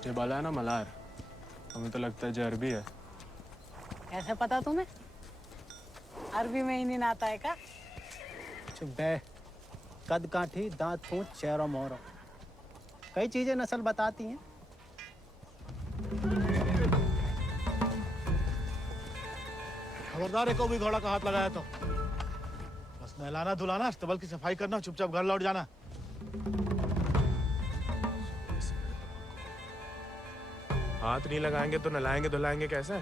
ये बाला है ना मलार, हमें तो लगता है अरबी है। कैसे पता तुम्हें? अरबी में ही नहीं आता है का? चुप बे। कद काठी, दांत पूंछ, चेहरा मोहरा, कई चीजें नस्ल बताती हैं। खबरदार है, को भी घोड़ा का हाथ लगाया तो बस नहलाना धुलाना, अस्तबल की सफाई करना, चुपचाप घर लौट जाना। हाथ नहीं लगाएंगे तो नहलाएंगे धुलाएंगे कैसे?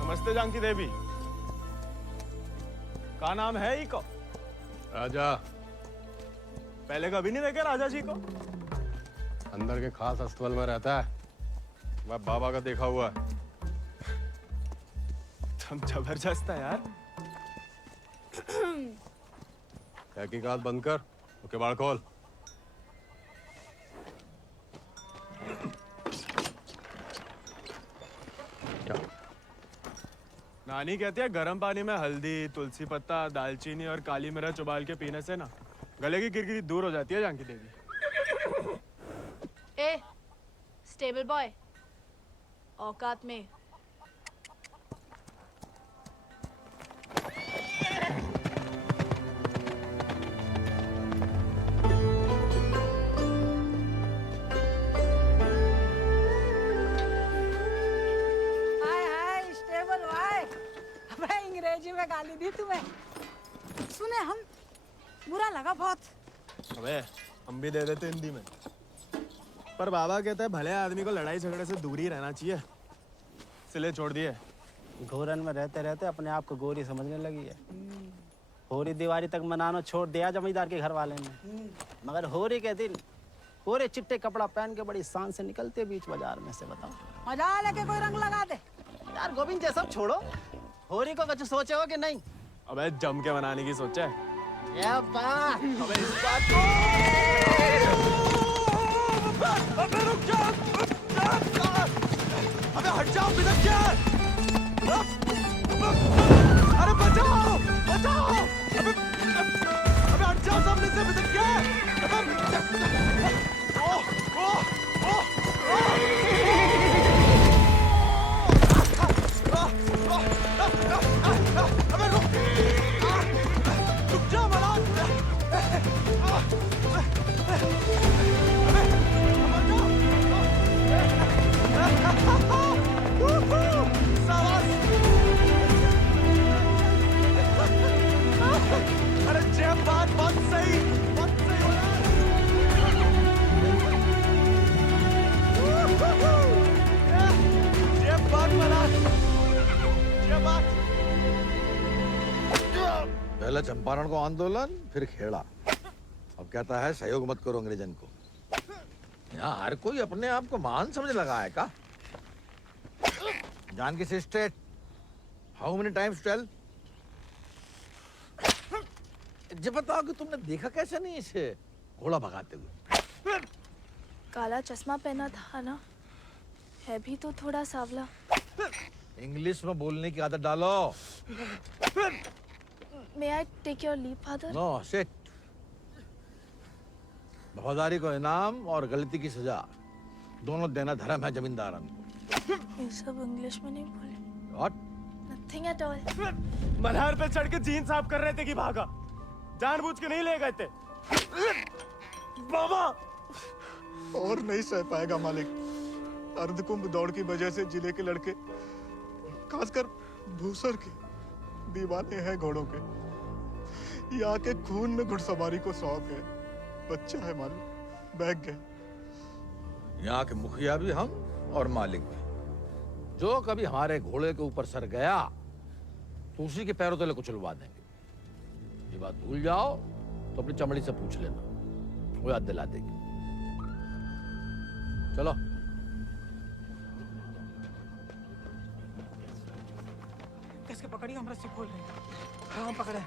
नमस्ते जानकी देवी, का नाम है ही को? राजा। पहले कभी नहीं देखे राजा जी को? अंदर के खास अस्तबल में रहता है, मैं बाबा का देखा हुआ है। तुम जबरदस्त है यार। तहकीकात बंद कर, तो किवाड़ खोल। नानी कहती है गरम पानी में हल्दी, तुलसी पत्ता, दालचीनी और काली मिर्च उबाल के पीने से ना गले की किरकिरी दूर हो जाती है जानकी देवी। ए, स्टेबल बॉय, औकात में। अंग्रेजी में गाली दी तुम्हें, सुने हम, बुरा लगा बहुत। अबे हम भी दे देते हिंदी में, पर बाबा कहता है भले आदमी को लड़ाई झगड़े से दूर ही रहना चाहिए, इसलिए छोड़ दिए। घोरन में रहते रहते अपने आप को गोरी समझने लगी है। होरी दिवाली तक मनाना छोड़ दिया जमींदार के घर वाले ने, मगर होरी के दिन पूरे चिट्टे कपड़ा पहन के बड़ी शान से निकलते बीच बाजार में से। बताओ मजा लेके कोई रंग लगा दे। यार गोविंद, ये सब छोड़ो, होरी को कुछ सोचे हो कि नहीं? अबे जम के बनाने की सोचा है। अबे इस बात को अबे रुक जा, अबे हट जाओ, बिदक क्या? अरे बचाओ बचाओ, अबे हट जाओ सामने से, बिदक क्या? अरे जय बात बहुत सही हो रहा है। जय बात बना, जय बात। पहले चंपारण को आंदोलन, फिर खेड़ा, अब कहता है सहयोग मत करो अंग्रेजन को। यहाँ हर कोई अपने आप को महान समझ लगा है का? Janaki sister, how many times tell? जब बताओ कि तुमने देखा कैसे नहीं इसे घोड़ा भगाते हुए? काला चश्मा पहना था ना, है भी तो थोड़ा सावला। इंग्लिश में बोलने की आदत डालो। May I take your leave, father? No sit. वफादारी को इनाम और गलती की सजा दोनों देना धर्म है जमींदारन को। ये सब इंग्लिश में नहीं बोले। What? Nothing at all. Malhar पे चढ़ के जीन साफ कर रहे थे कि भागा, जानबूझ के नहीं ले गए थे। बाबा और नहीं सह पाएगा मालिक। अर्धकुंभ दौड़ की वजह से जिले के लड़के, खासकर भूसर के, दीवाने हैं घोड़ों के। यहाँ के खून में घुड़सवारी को शौक है। बच्चा है मालिक, बहक गए। यहाँ के मुखिया भी हम और मालिक भी। जो कभी हमारे घोड़े के ऊपर सर गया तो उसी के पैरों तले कुचलवा देंगे। ये बात भूल जाओ तो अपनी चमड़ी से पूछ लेना, वो याद दिला देगी। चलो। पकड़िए, हम रस्सी खोल रहे हैं। हाँ पकड़े।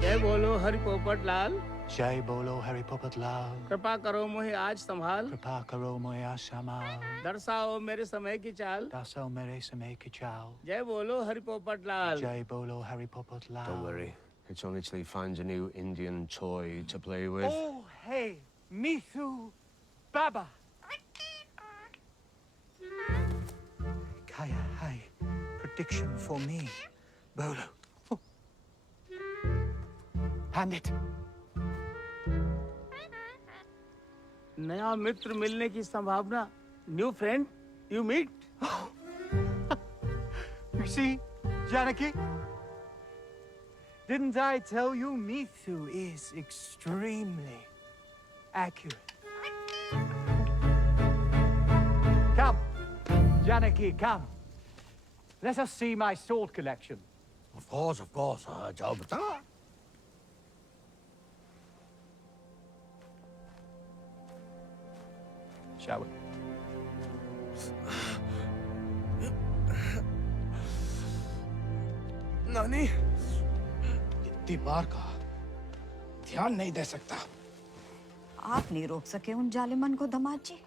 जय बोलो हरि पोपट लाल। जय बोलो हरि पोपट लाल। कृपा करो मुझे आज संभाल, कृपा करो मुझे आसमां, दर्शाओ मेरे समय की चाल। दर्शाओ मेरे समय की चाल। जय बोलो हरि पोपट लाल। जय बोलो Hari Popat Lal. Don't worry. It's only till he finds a new Indian toy to play with. Oh, hey, Mithu Baba. Kaya, hi. Prediction for me. Bolo. Oh. Hand it. नया मित्र मिलने की संभावना। New friend you meet. You see, Janaki? Didn't I tell you Mithu is extremely accurate? Come, Janaki, come. Let us see my sword collection. Of course, जाओ बता। Shall we? नानी, इतनी बार कहा, ध्यान नहीं दे सकता। आप नहीं रोक सके उन जालिमन को दामाद जी।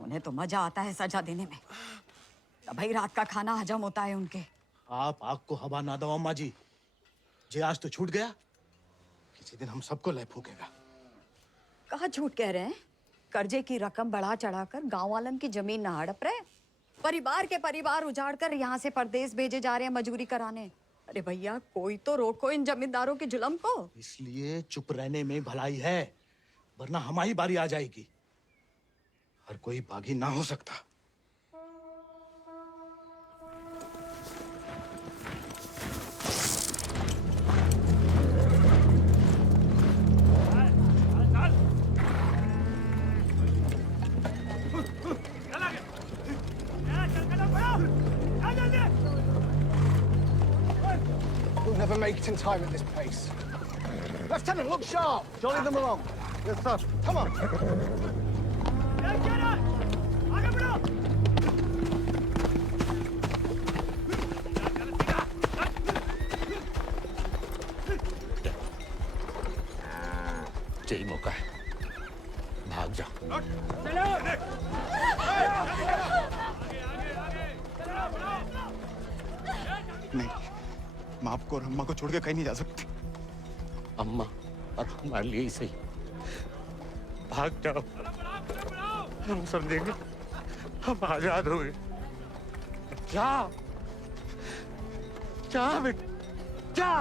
उन्हें तो मजा आता है सजा देने में। तभी रात का खाना हजम होता है उनके। आप आग को हवा ना दो अम्मा जी। जे आज तो छूट गया, किसी दिन हम सबको ले फूकेगा। कहाँ झूठ कह रहे हैं? कर्जे की रकम बढ़ा चढ़ाकर गांव वालन की जमीन न हड़प रहे। परिवार के परिवार उजाड़कर यहाँ से परदेश भेजे जा रहे हैं मजूरी कराने। अरे भैया, कोई तो रोको इन जमींदारों के जुल्म को। इसलिए चुप रहने में भलाई है, वरना हमारी बारी आ जाएगी। हर कोई बागी ना हो सकता। We'll never make it in time at this pace. Lieutenant, look sharp. Jolly them along. Yes, sir. Come on. यही मौका है, भाग जा। नहीं, माफ को और अम्मा को छोड़ के कहीं नहीं जा सकती। अम्मा और हमारे लिए ही सही, भाग जाओ। हम समझेंगे, हम आजाद हो गए। जा, जा बेटा, जा।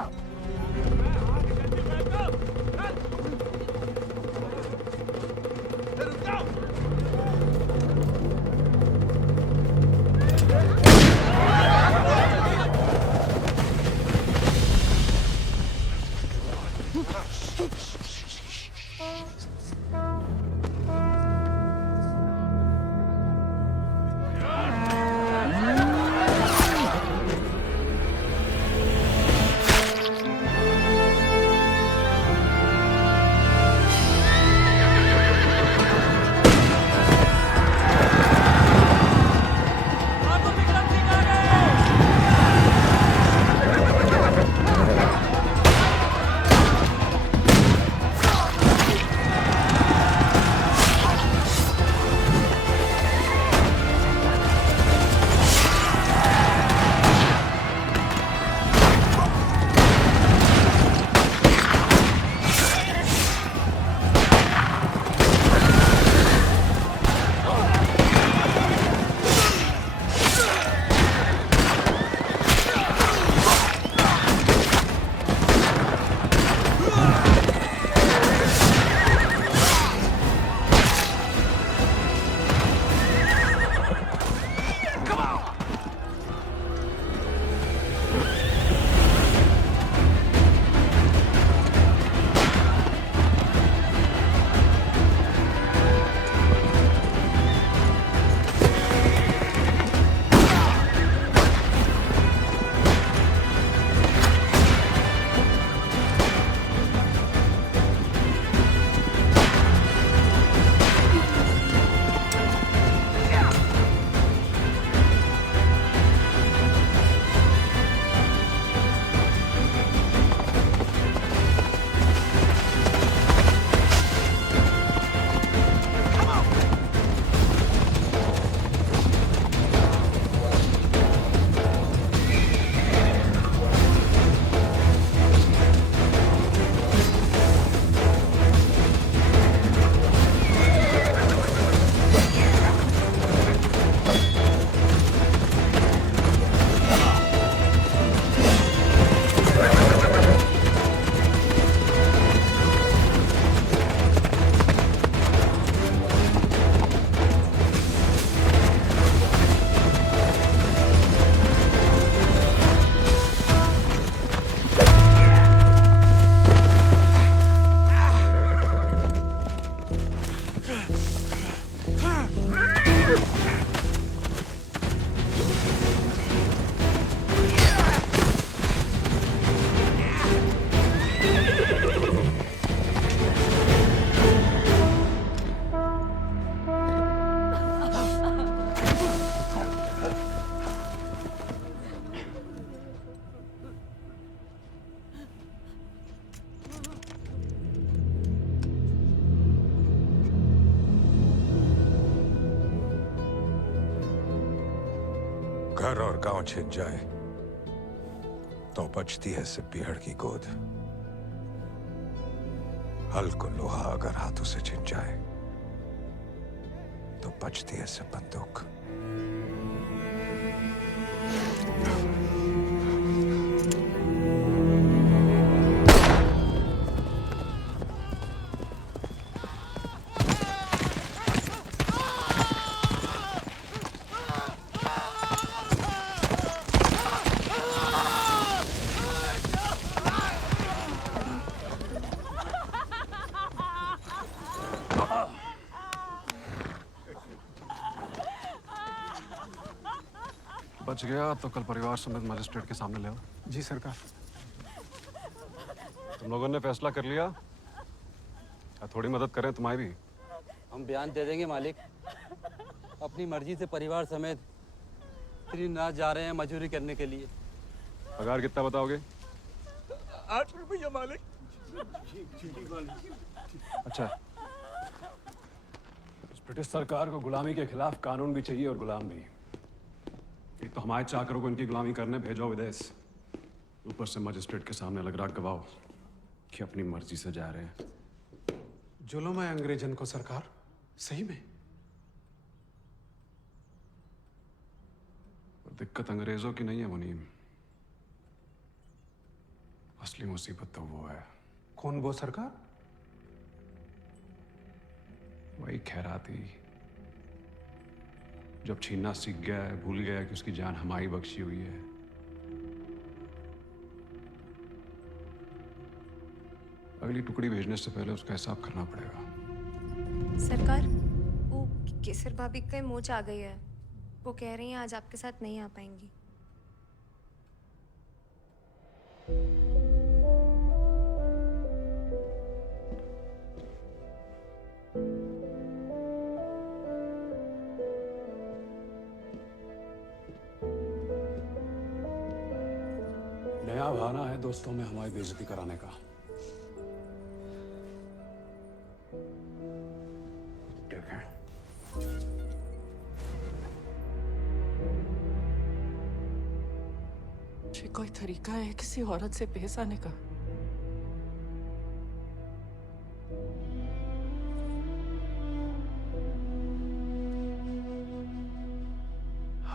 घर और गांव छिन जाए तो बचती है सिर्फ पीहड़ की गोद। हल को लोहा अगर हाथों से छिन जाए तो बचती है सिर्फ बंदूक। बच गया तो कल परिवार समेत मजिस्ट्रेट के सामने ले आओ। जी सरकार। तुम लोगों ने फैसला कर लिया? क्या थोड़ी मदद करें तुम्हारी भी? हम बयान दे देंगे मालिक। अपनी मर्जी से परिवार समेत त्रिनाथ जा रहे हैं मजदूरी करने के लिए। पगार कितना बताओगे? 8 रुपया मालिक। अच्छा, इस ब्रिटिश सरकार को गुलामी के खिलाफ कानून भी चाहिए और गुलाम भी। एक तो हमारे चाकरों को इनकी गुलामी करने भेजो विदेश, ऊपर से मजिस्ट्रेट के सामने लग रहा गवाह कि अपनी मर्जी से जा रहे हैं। जुल्म है अंग्रेजन को सरकार, सही में। और दिक्कत अंग्रेजों की नहीं है मुनीम, असली मुसीबत तो वो है। कौन वो सरकार? वही खैराती, जब छीनना सीख गया है, भूल गया कि उसकी जान हमारी बख्शी हुई है। अगली टुकड़ी भेजने से पहले उसका हिसाब करना पड़ेगा। सरकार, वो केसर भाभी का मोच आ गई है। वो कह रही हैं आज आपके साथ नहीं आ पाएंगी। नया बहाना है दोस्तों में हमारी बेइज्जती कराने का। ठीक है। ये कोई तरीका है किसी औरत से पेश आने का?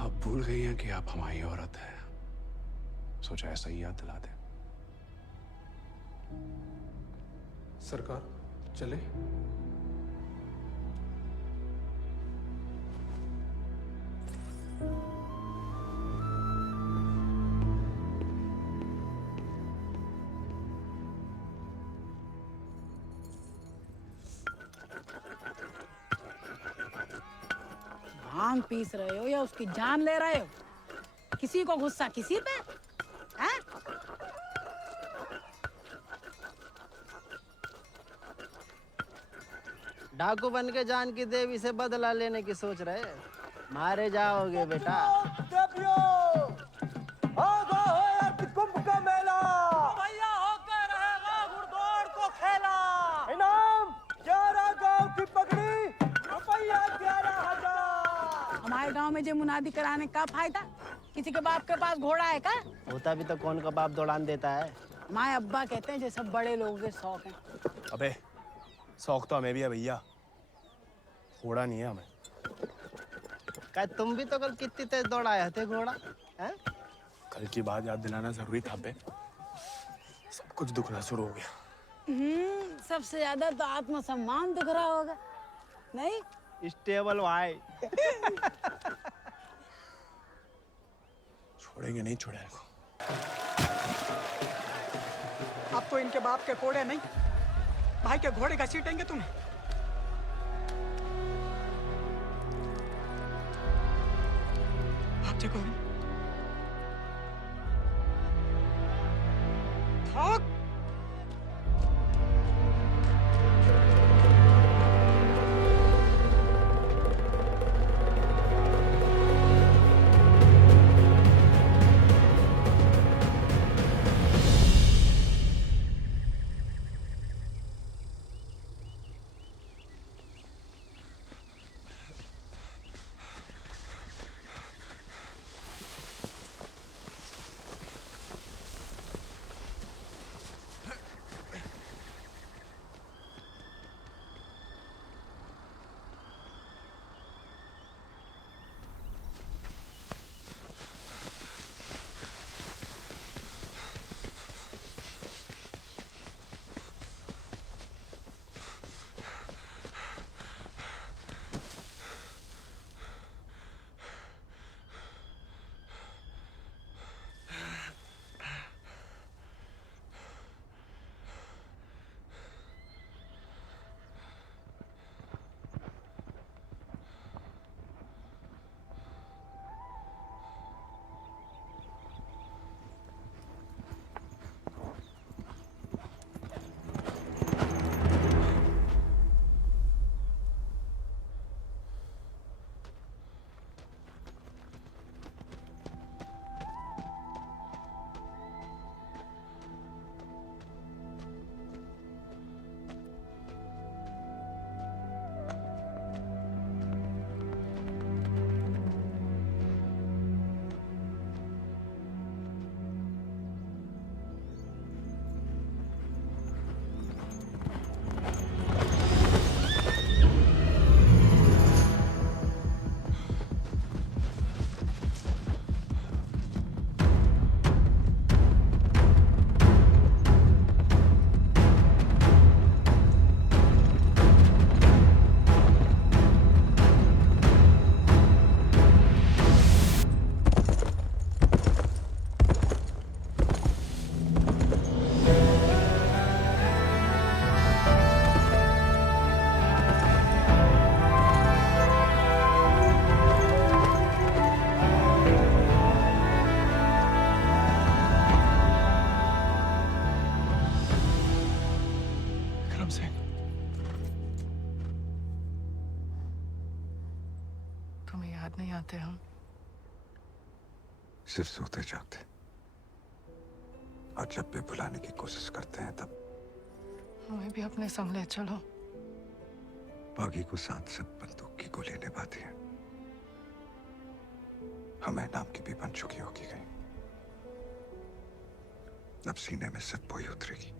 आप भूल गई हैं कि आप हमारी औरत हैं। सोचा ऐसा ही याद दिला दे। सरकार चले? भांग पीस रहे हो या उसकी जान ले रहे हो? किसी को गुस्सा किसी पे? हैं? डाकू बन के जान की देवी से बदला लेने की सोच रहे, मारे जाओगे बेटा। कुंभ का मेला भैया होकर रहेगा घुड़दौड़ को खेला। इनाम 11 गांव की पगड़ी, रुपया 11,000। हमारे गांव में जो मुनादी कराने का फायदा? किसी के बाप के पास घोड़ा है का? होता भी तो कौन का बाप दौड़ान देता है। हमारे अब्बा कहते हैं जैसे बड़े लोगों के शौक हैं। अबे शौक तो हमें भी है भैया, घोड़ा नहीं है हमें। क्या तुम भी तो कल कितनी तेज दौड़ाए थे घोड़ा? हैं? कल की बात याद दिलाना जरूरी था बे। सब कुछ दुखना शुरू हो गया। सबसे ज्यादा तो आत्मसम्मान दिख रहा होगा, नहीं? स्टेबल भाई। छोड़ेंगे नहीं छोड़ेंगे को। अब तो इनके बाप के कोड़े नहीं, भाई के घोड़े घसीटेंगे तुम्हें। आप देखो भाग। जाते हम? सिर्फ सोते जागते, और जब भी बुलाने की कोशिश करते हैं तब हमें भी अपने संग ले चलो। बागी को साथ सब बंदूक की गोली निभाती है, हमें नाम की भी बन चुकी होगी कहीं। अब सीने में सिर्फ बोई उतरेगी।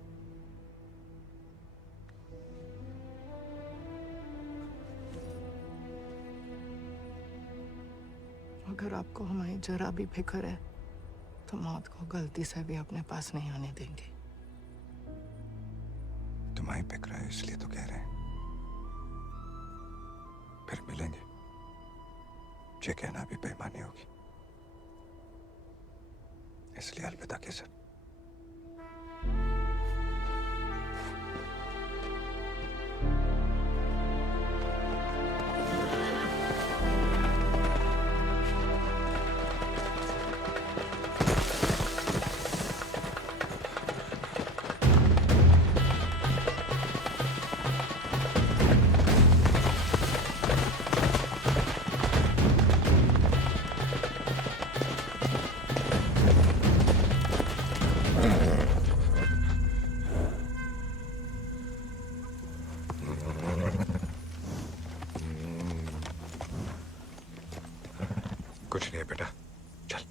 अगर आपको हमारी जरा भी फिक्र है तो मौत को गलती से भी अपने पास नहीं आने देंगे। तुम्हारी फिक्र है इसलिए तो कह रहे हैं। फिर मिलेंगे, ये कहना भी बेईमानी होगी, इसलिए अलविदा केसर। कुछ नहीं है बेटा, चल।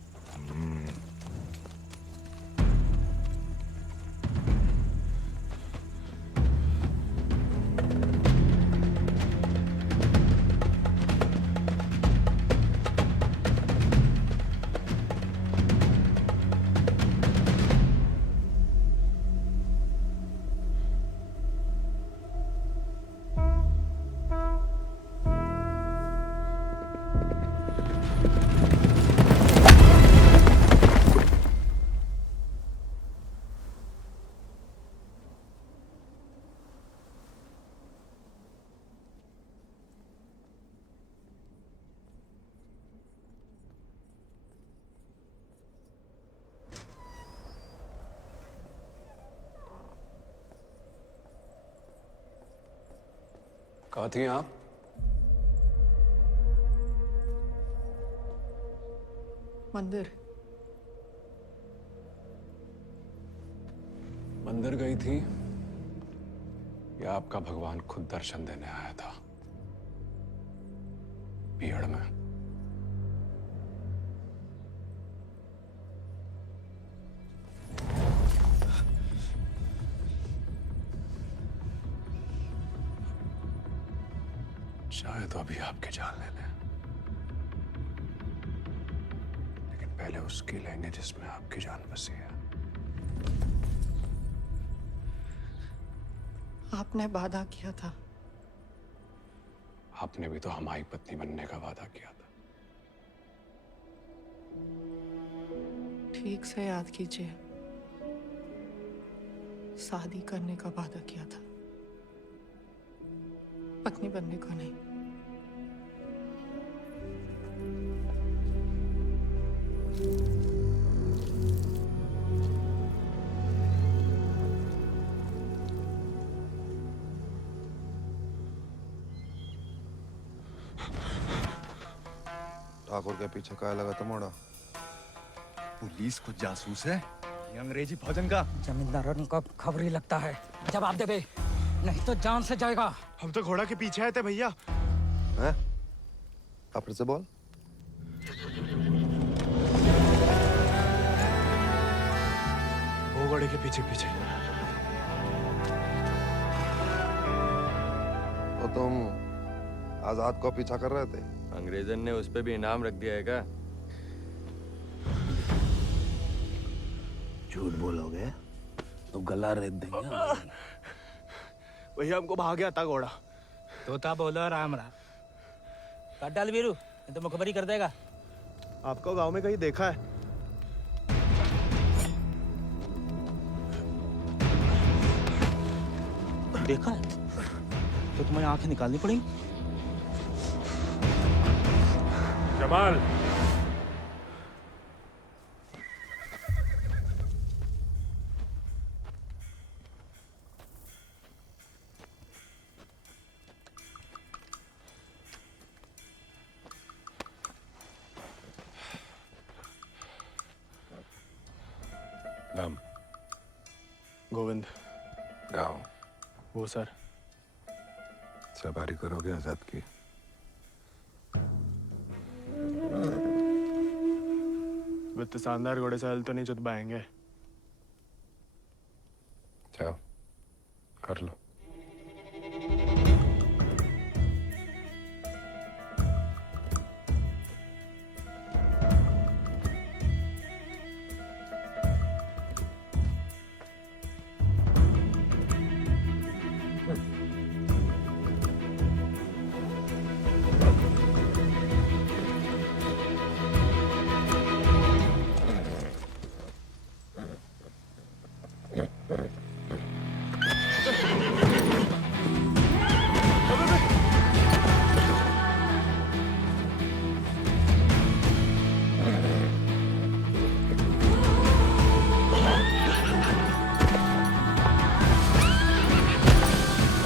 कहाँ थी आप? मंदिर। मंदिर गई थी या आपका भगवान खुद दर्शन देने आया था भीड़ में? शायद अभी आपकी जान ले लें, लेकिन पहले उसकी लेंगे जिसमें आपकी जान बसी है। आपने वादा किया था। आपने भी तो हमारी पत्नी बनने का वादा किया था। ठीक से याद कीजिए, शादी करने का वादा किया था, पत्नी बनने का नहीं। ठाकुर के पीछे क्या लगा तुम्हारा? पुलिस को जासूस है ये अंग्रेजी भोजन का। जमींदारों को खबर ही लगता है। जवाब दे बे, नहीं तो जान से जाएगा। हम तो घोड़ा के पीछे आए थे भैया। हैं? आप फिर से बोल। वो घोड़े के पीछे पीछे। तो तुम आजाद को पीछा कर रहे थे? अंग्रेजन ने उस पे भी इनाम रख दिया है क्या? झूठ बोलोगे तो गला रेत देंगे। भैया हमको भाग गया था घोड़ा। तोता बोलो राम राम। काट डाल वीरू, नहीं तो मुखबरी कर देगा। आपको गांव में कहीं देखा है? देखा है तो तुम्हारी आंखें निकालनी पड़ेंगी। जमाल, नाम? गोविंद। गाँव? वो सर। सवारी करोगे आजाद की? वित्त शानदार घोड़े से हल तो नहीं चुत पाएंगे। जाओ कर लो।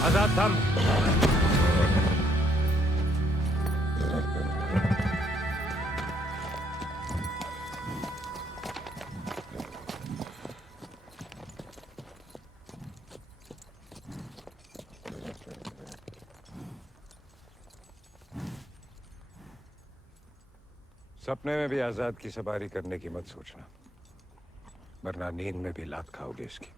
आजाद थम। सपने में भी आजाद की सवारी करने की मत सोचना, वरना नींद में भी लात खाओगे इसकी।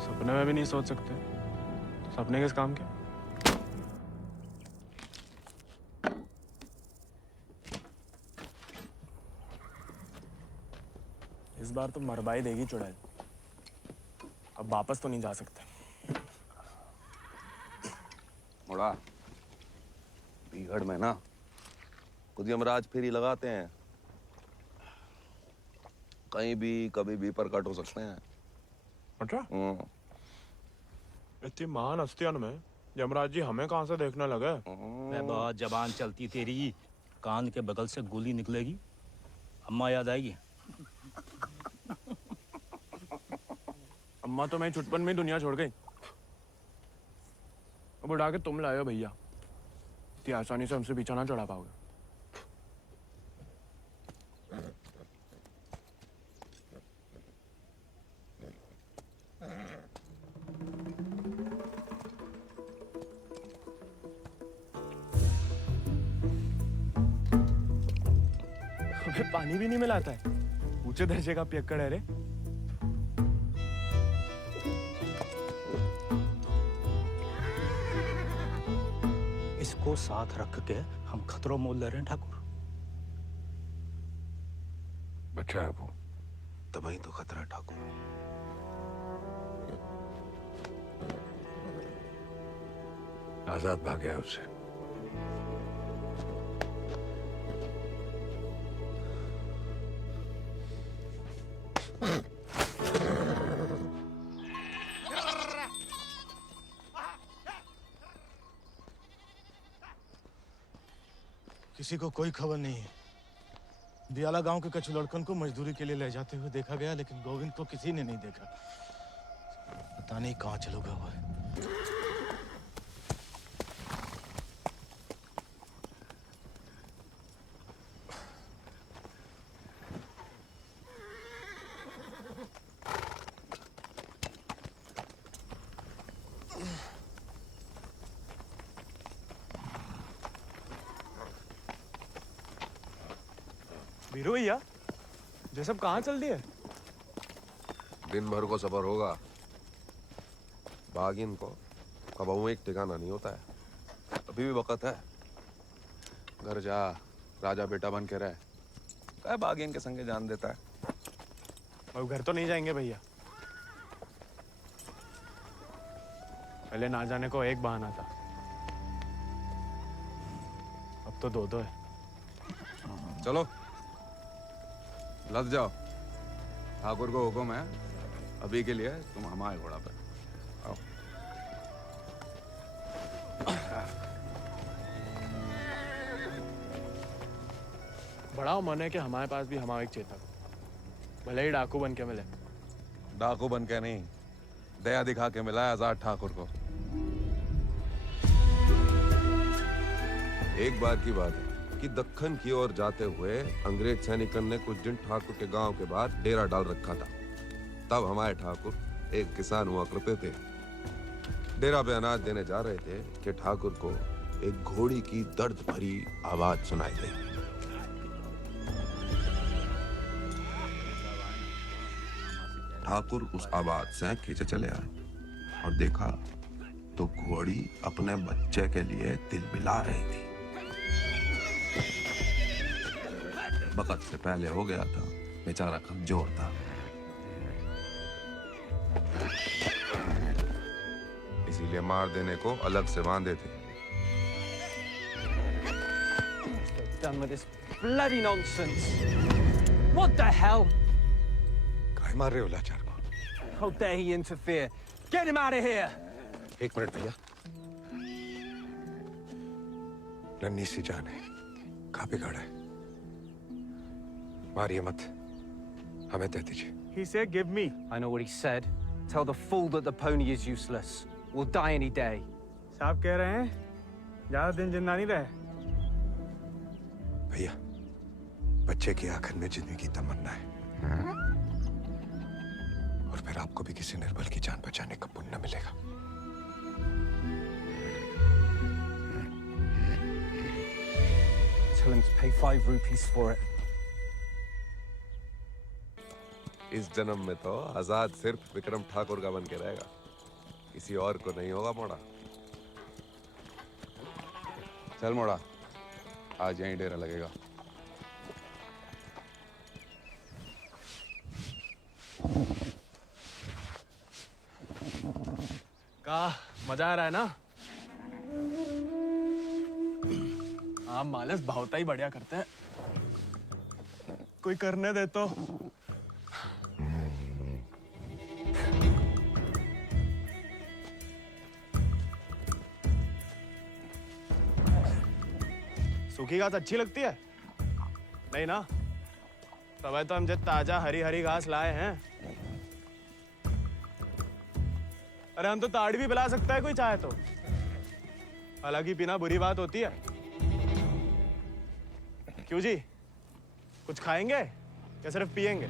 सपने में भी नहीं सोच सकते तो सपने किस काम के? इस बार तो मरवाई देगी चुड़ैल। अब वापस तो नहीं जा सकते। मुड़ा बीहड़ में ना खुद यमराज फेरी लगाते हैं, कहीं भी कभी भी प्रकट हो सकते हैं। अच्छा? इतनी महान हस्तियों में यमराज जी हमें कहाँ से देखने लगे? बहुत जबान चलती तेरी, कान के बगल से गोली निकलेगी, अम्मा याद आएगी। अम्मा तो मैं चुटपन में ही दुनिया छोड़ गई। अब उड़ा के तुम लाए हो भैया, इतनी आसानी से हमसे पीछा ना चढ़ा पाओगे। अबे पानी भी नहीं मिलाता है, ऊंचे दर्जे का पियक्कड़ है रे। इसको साथ रख के हम खतरों मोल ले रहे हैं ठाकुर। बच्चा है वो, तभी तो खतरा ठाकुर। आजाद भाग गया उससे। किसी को कोई खबर नहीं है। दियाला गांव के कछु लड़कन को मजदूरी के लिए ले जाते हुए देखा गया, लेकिन गोविंद को किसी ने नहीं देखा। पता नहीं कहाँ चलो गया हुआ है। वीरू भैया, ये सब कहाँ चल दिए? दिन भर को सफर होगा, बागिन को कबहू एक ठिकाना नहीं होता है। अभी भी वक्त है, घर जा, राजा बेटा बन के रहे। क्या बागिन के संगे जान देता है। अब घर तो नहीं जाएंगे भैया, पहले ना जाने को एक बहाना था, अब तो दो है। चलो लद जाओ, ठाकुर को हुक्म है, अभी के लिए तुम हमारे घोड़ा पे आओ। बड़ा मन है कि हमारे पास भी हमारा एक चेतक, भले ही डाकू बन के मिले। डाकू बन के नहीं, दया दिखा के मिला है आजाद ठाकुर को। एक बार की बात है कि दक्कन की ओर जाते हुए अंग्रेज सैनिकों ने कुछ दिन ठाकुर के गांव के बाहर डेरा डाल रखा था। तब हमारे ठाकुर एक किसान हुआ करते थे। डेरा पे अनाज देने जा रहे थे कि ठाकुर को एक घोड़ी की दर्द भरी आवाज सुनाई दी। ठाकुर उस आवाज से खींचे चले आए और देखा तो घोड़ी अपने बच्चे के लिए तिलमिला रही थी। वक्त से पहले हो गया था, बेचारा कमजोर था, इसीलिए मार देने को अलग से बांधे थे। Done with this bloody nonsense. What the hell? काहे मार रहे हो लाचार को? How dare he interfere? Get him out of here! एक मिनट भैया। नन्ही सी जान है, कहाँ बिगाड़ा है? मारिए मत, हमें दे दीजिए। He said, "Give me." I know what he said. Tell the fool that the pony is useless. We'll die any day. साहब कह रहे हैं ज्यादा दिन जिंदा नहीं रहे। भैया, बच्चे की आंखन में जिंदगी की तमन्ना है, और फिर आपको भी किसी निर्बल की जान बचाने का पुण्य मिलेगा। Tell him to pay 5 rupees for it. इस जन्म में तो आजाद सिर्फ विक्रम ठाकुर का बन के रहेगा, किसी और को नहीं होगा मोड़ा। चल मोड़ा, आज यहीं डेरा लगेगा। का मजा आ रहा है ना? आप मालस भावता ही बढ़िया करते हैं। कोई करने दे तो। सूखी घास अच्छी लगती है? नहीं ना? तब तो हम जब ताजा हरी हरी घास लाए हैं। अरे हम तो ताड़ी भी पिला सकता है कोई चाहे तो। हालांकि पीना बुरी बात होती है। क्यों जी? कुछ खाएंगे या सिर्फ पिएंगे?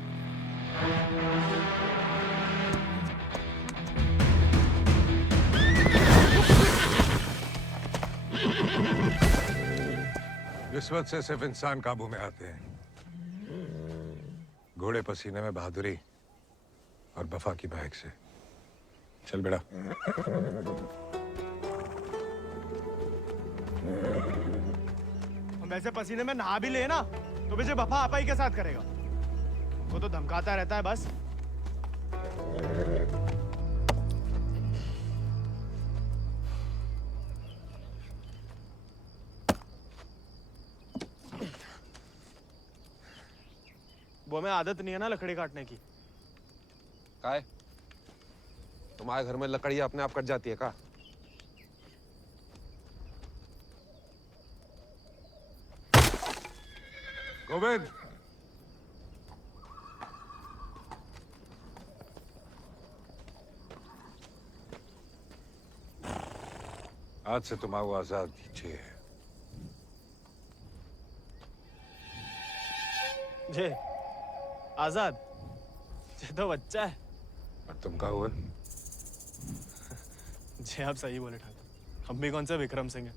रिश्वत से सिर्फ इंसान काबू में आते हैं, घोड़े पसीने में बहादुरी और वफा की महक से। चल बेटा। हम वैसे पसीने में नहा भी ले ना तो मुझे वफा आपा ही के साथ करेगा। वो तो धमकाता रहता है बस। वो हमें आदत नहीं है ना लकड़ी काटने की। काय? तुम्हारे घर में लकड़ियां अपने आप कट जाती है का? गोविंद, आज से तुम आओ आजाद दीजिए। जे आजाद, ये तो बच्चा है। और तुम कहा हुआ? जी आप सही बोले ठाकुर, हम भी कौन से विक्रम सिंह हैं।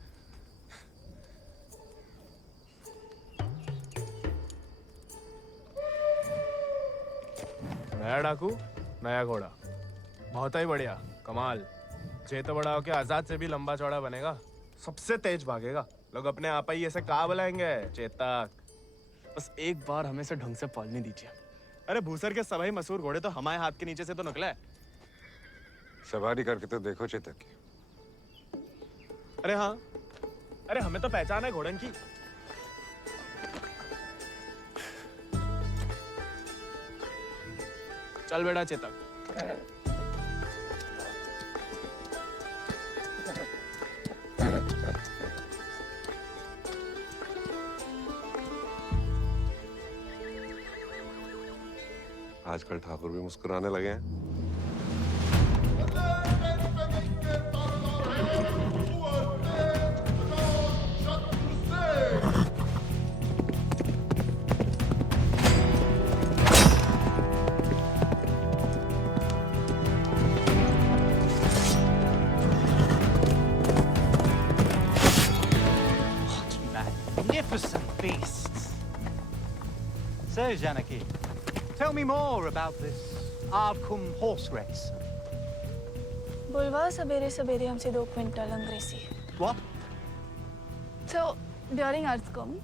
नया डाकू, नया घोड़ा, बहुत ही बढ़िया, कमाल। जे तो बड़ा होके आजाद से भी लंबा चौड़ा बनेगा, सबसे तेज भागेगा। लोग अपने आप ही ऐसे कहा बुलाएंगे चेतक। बस एक बार हमें से ढंग से पालने दीजिए। अरे भूसर के सभी मशहूर घोड़े तो हमारे हाथ के नीचे से तो निकले। सवारी करके तो देखो चेतक की। अरे हाँ, अरे हमें तो पहचान है घोड़न की। चल बेटा चेतक। आजकल ठाकुर भी मुस्कुराने लगे हैं। Magnificent beasts. So, Janaki, tell me more about this Ardcumbe horse race. बुलवा सवेरे सवेरे हमसे 2 क्विंटल अंग्रेजी. What? So, during Ardcumbe,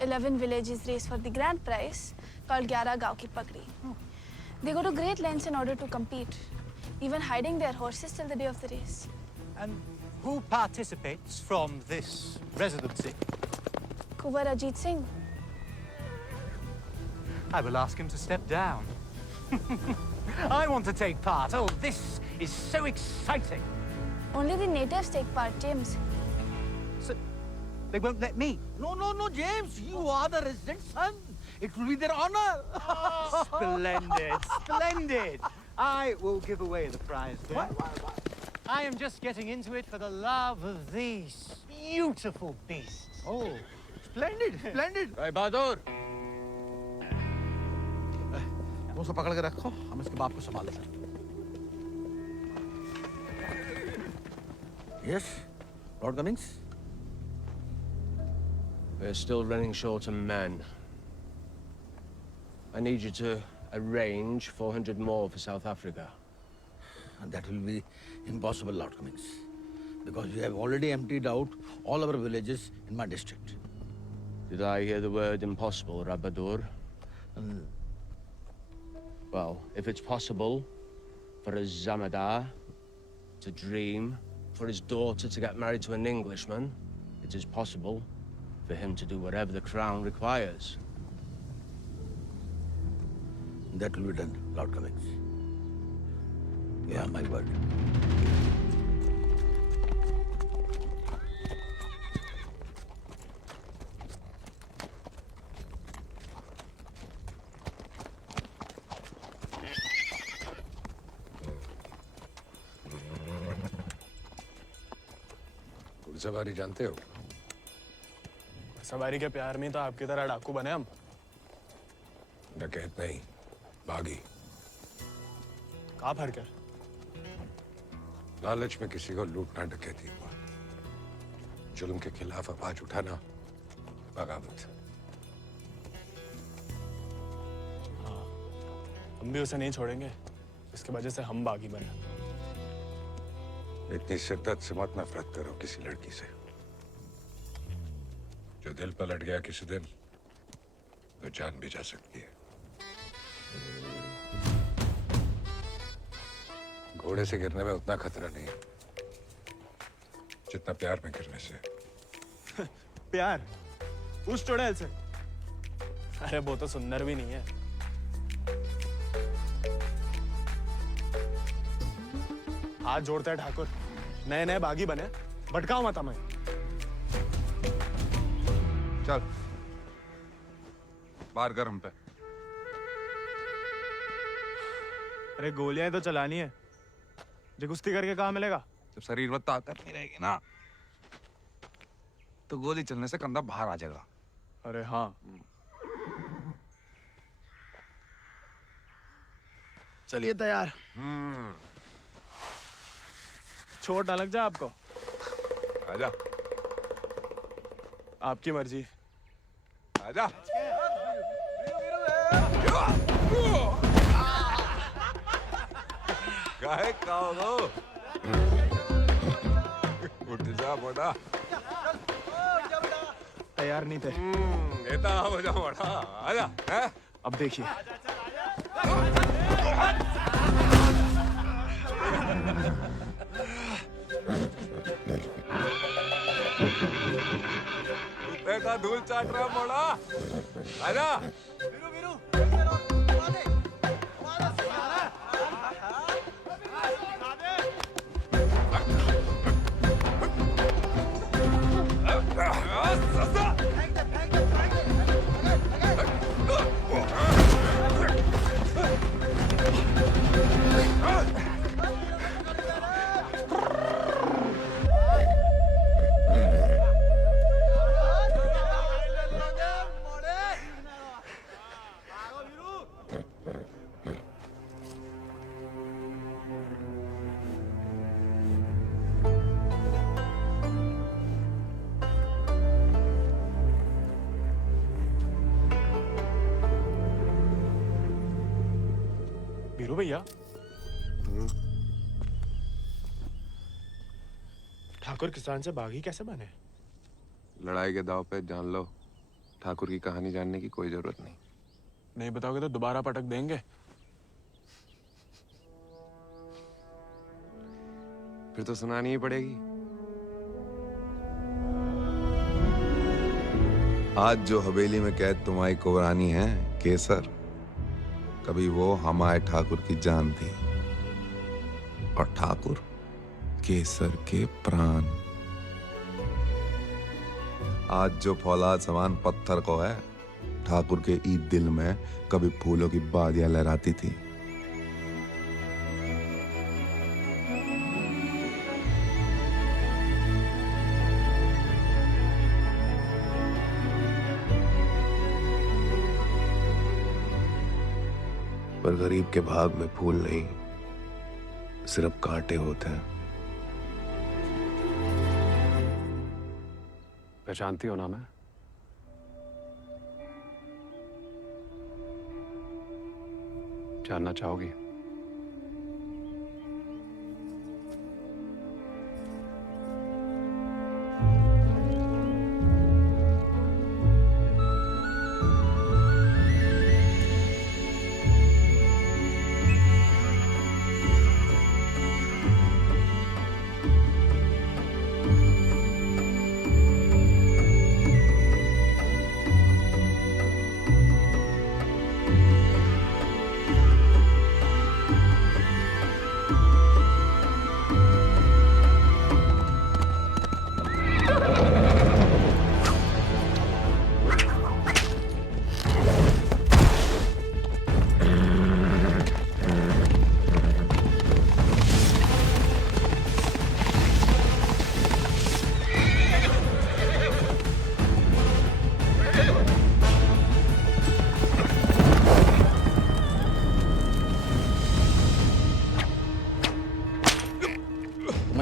11 villages race for the grand prize called 11 गांव की पगड़ी. They go to great lengths in order to compete, even hiding their horses till the day of the race. And who participates from this residency? Kunwar Ajit Singh. I will ask him to step down. I want to take part. Oh, this is so exciting. Only the natives take part, James. So, they won't let me? No, James. You are the resident son. It will be their honor. Splendid, splendid. I will give away the prize then. Why? I am just getting into it for the love of these beautiful beasts. Oh, splendid, splendid. भाई बहादुर, वो सब पकड़ के रखो, हम इसके बाप को संभाल लेते हैं. Yes, Lord Cummings. We're still running short on men. I need you to arrange 400 more for South Africa. And that will be impossible, Lord Cummings, because we have already emptied out all our villages in my district. Did I hear the word impossible, Rabadur? Well, if it's possible for a Zamadar to dream, for his daughter to get married to an Englishman, it is possible for him to do whatever the crown requires. That will be done, Lord Cummings. Yeah, my word. घुड़सवारी जानते हो? सवारी के प्यार में तो आपकी तरह डाकू बने हम. डकैत नहीं, बागी. क्या फर्क है? लालच में किसी को लूटना डकैती हुआ. जुल्म के खिलाफ आवाज उठाना बगावत. हाँ, हम भी उसे नहीं छोड़ेंगे. इसकी वजह से हम बागी बने. इतनी शिद्दत से मत नफरत करो किसी लड़की से. जो दिल पलट गया किसी दिन, तो जान भी जा सकती है. घोड़े से गिरने में उतना खतरा नहीं है जितना प्यार में गिरने से. प्यार? उस चुड़ैल से? अरे वो तो सुंदर भी नहीं है. हाथ जोड़ते हैं ठाकुर. नए बागी बने, भटकाओ मत हमें. चल बाहर कर हम पे. अरे गोलियां तो चलानी है. जो कुश्ती करके कहाँ मिलेगा? जब शरीर में ताकत नहीं रहेगी ना, तो गोली चलने से कंधा बाहर आ जाएगा. अरे हाँ. चलिए तैयार. चोट ना लग जाए आपको. आजा. आपकी मर्जी. आजा. काहे खाओ? उठ जा बड़ा. तैयार नहीं थे. येता हो जा बड़ा. आजा. हैं? अब देखिए. देखा धूल चाट रहा बड़ा. आजा. बीरू भैया, ठाकुर किसान से बागी कैसे बने? लड़ाई के दाव पे जान लो, ठाकुर की कहानी जानने की कोई जरूरत नहीं। नहीं बताओगे तो दोबारा पटक देंगे। फिर तो सुनानी ही पड़ेगी। आज जो हवेली में कैद तुम्हारी कुबरानी है केसर, कभी वो हमारे ठाकुर की जान थी, और ठाकुर केसर के प्राण। आज जो फौलाद समान पत्थर को है, ठाकुर के ईद दिल में कभी फूलों की बादियां लहराती थी। पर गरीब के भाग में फूल नहीं, सिर्फ कांटे होते हैं। पहचानती हो ना मैं? जानना चाहोगी?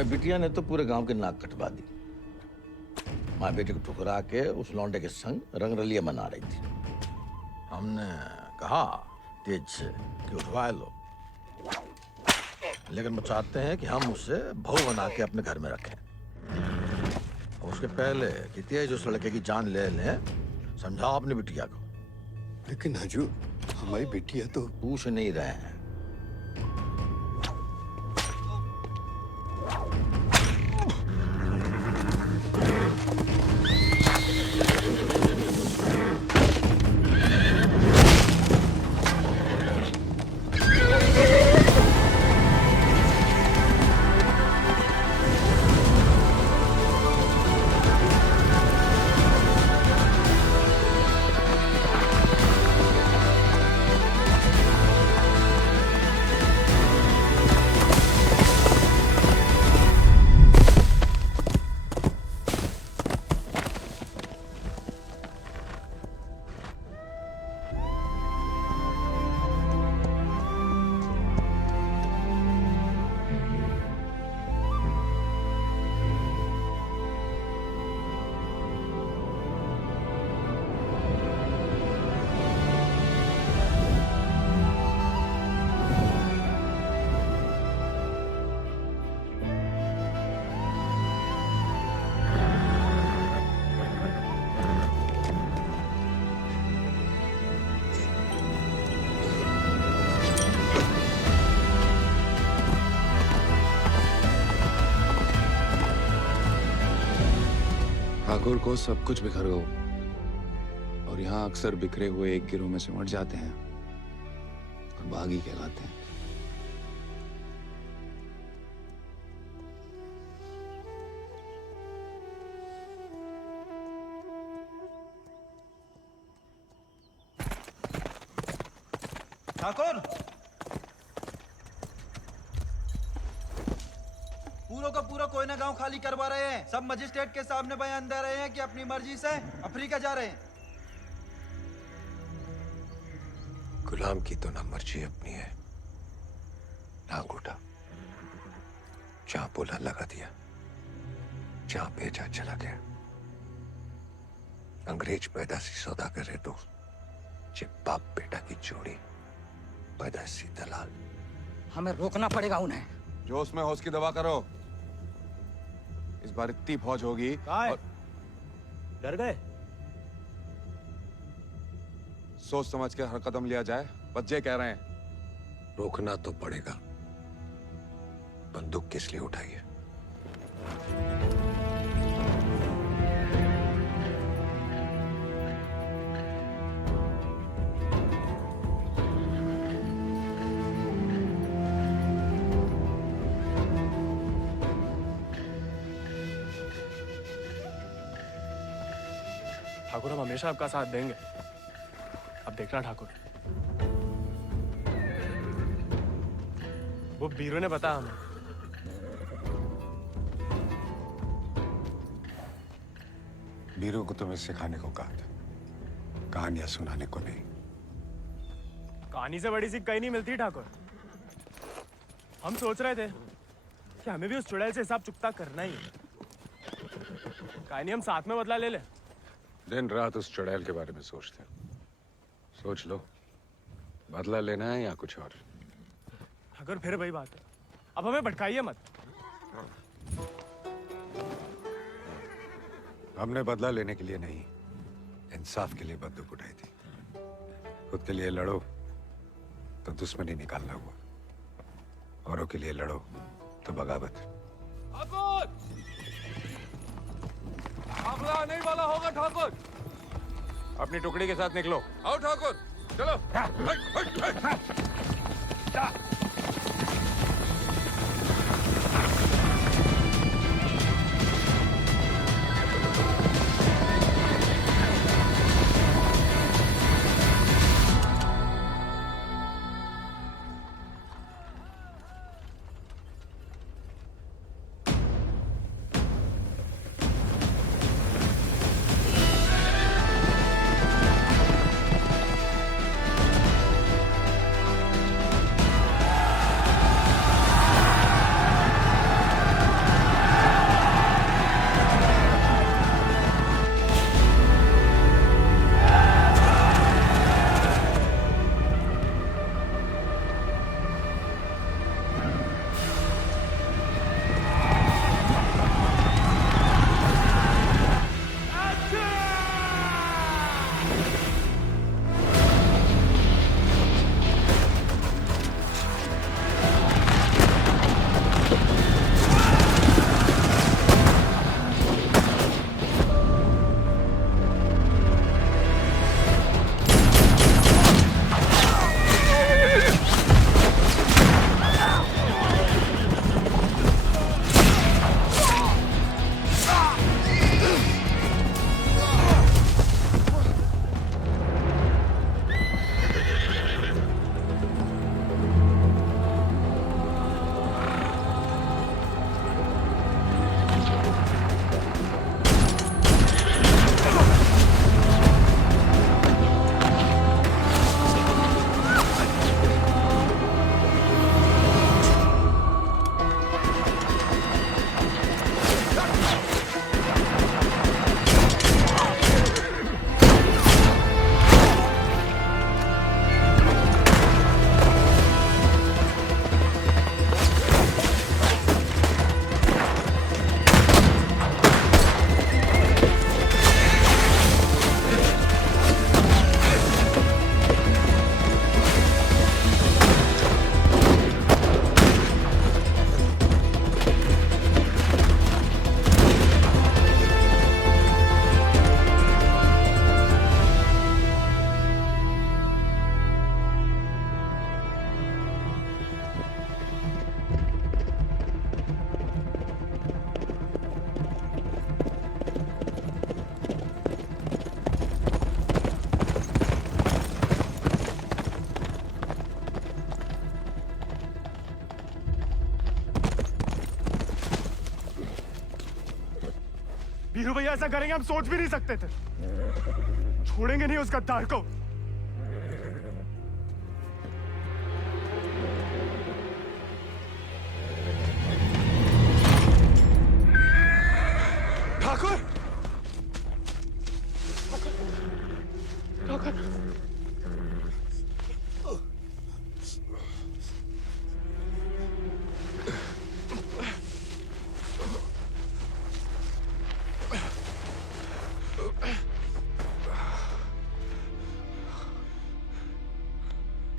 बिटिया ने तो पूरे गांव के नाक कटवा दी। माँ बेटे को ठुकरा के उस लौंडे के संग रंगरलिया मना रही थी। हमने कहा तेज से कि उठवा लो, लेकिन वो चाहते हैं कि हम उसे बहू बना के अपने घर में रखें। उसके पहले कि तेज उस लड़के की जान ले लें, समझाओ अपनी बिटिया को। लेकिन हजूर, हमारी बिटिया तो पूछ नहीं रहे हैं। ठाकुर को सब कुछ बिखर गया, और यहाँ अक्सर बिखरे हुए एक गिरोह में सिमट जाते हैं और बागी कहलाते हैं। ठाकुर, पूरा का पूरा कोयना गांव खाली करवा रहे हैं। सब मजिस्ट्रेट के सामने बयान दे रहे हैं कि अपनी मर्जी से अफ्रीका जा रहे हैं। गुलाम की तो ना मर्जी अपनी है ना अंगूठा। जहां बोला लगा दिया, जहां भेजा चला गया। अंग्रेज पैदा सी सौदा करे तो जे बाप बेटा की जोड़ी बदसी दलाल। हमें रोकना पड़ेगा उन्हें। जोश में होश की दवा करो। इस बार इतनी फौज होगी और डर गए? सोच समझ के हर कदम लिया जाए। बच्चे कह रहे हैं। रोकना तो पड़ेगा। बंदूक किस लिए उठाई है? ठाकुर, हम हमेशा आपका साथ देंगे। अब देखना ठाकुर, वो बीरू ने बताया हमें। बीरू को तुम्हें सिखाने को कहा था, कहानियां सुनाने को नहीं। कहानी से बड़ी सी कहीं नहीं मिलती ठाकुर। हम सोच रहे थे कि हमें भी उस चुड़ैल से हिसाब चुकता करना ही है। कहानी हम साथ में बदला ले ले। दिन रात उस चुड़ैल के बारे में सोचते हैं। सोच लो, बदला लेना है या कुछ और। अगर फिर वही बात है, अब हमें भटकाइए मत। हमने बदला लेने के लिए नहीं, इंसाफ के लिए बंदूक उठाई थी। खुद के लिए लड़ो तो दुश्मनी निकालना हुआ, औरों के लिए लड़ो तो बगावत। हमला नहीं वाला होगा ठाकुर। अपनी टुकड़ी के साथ निकलो। आओ ठाकुर, चलो। बीरू भैया ऐसा करेंगे हम सोच भी नहीं सकते थे। छोड़ेंगे नहीं उस गद्दार को। ठाकुर, ठाकुर,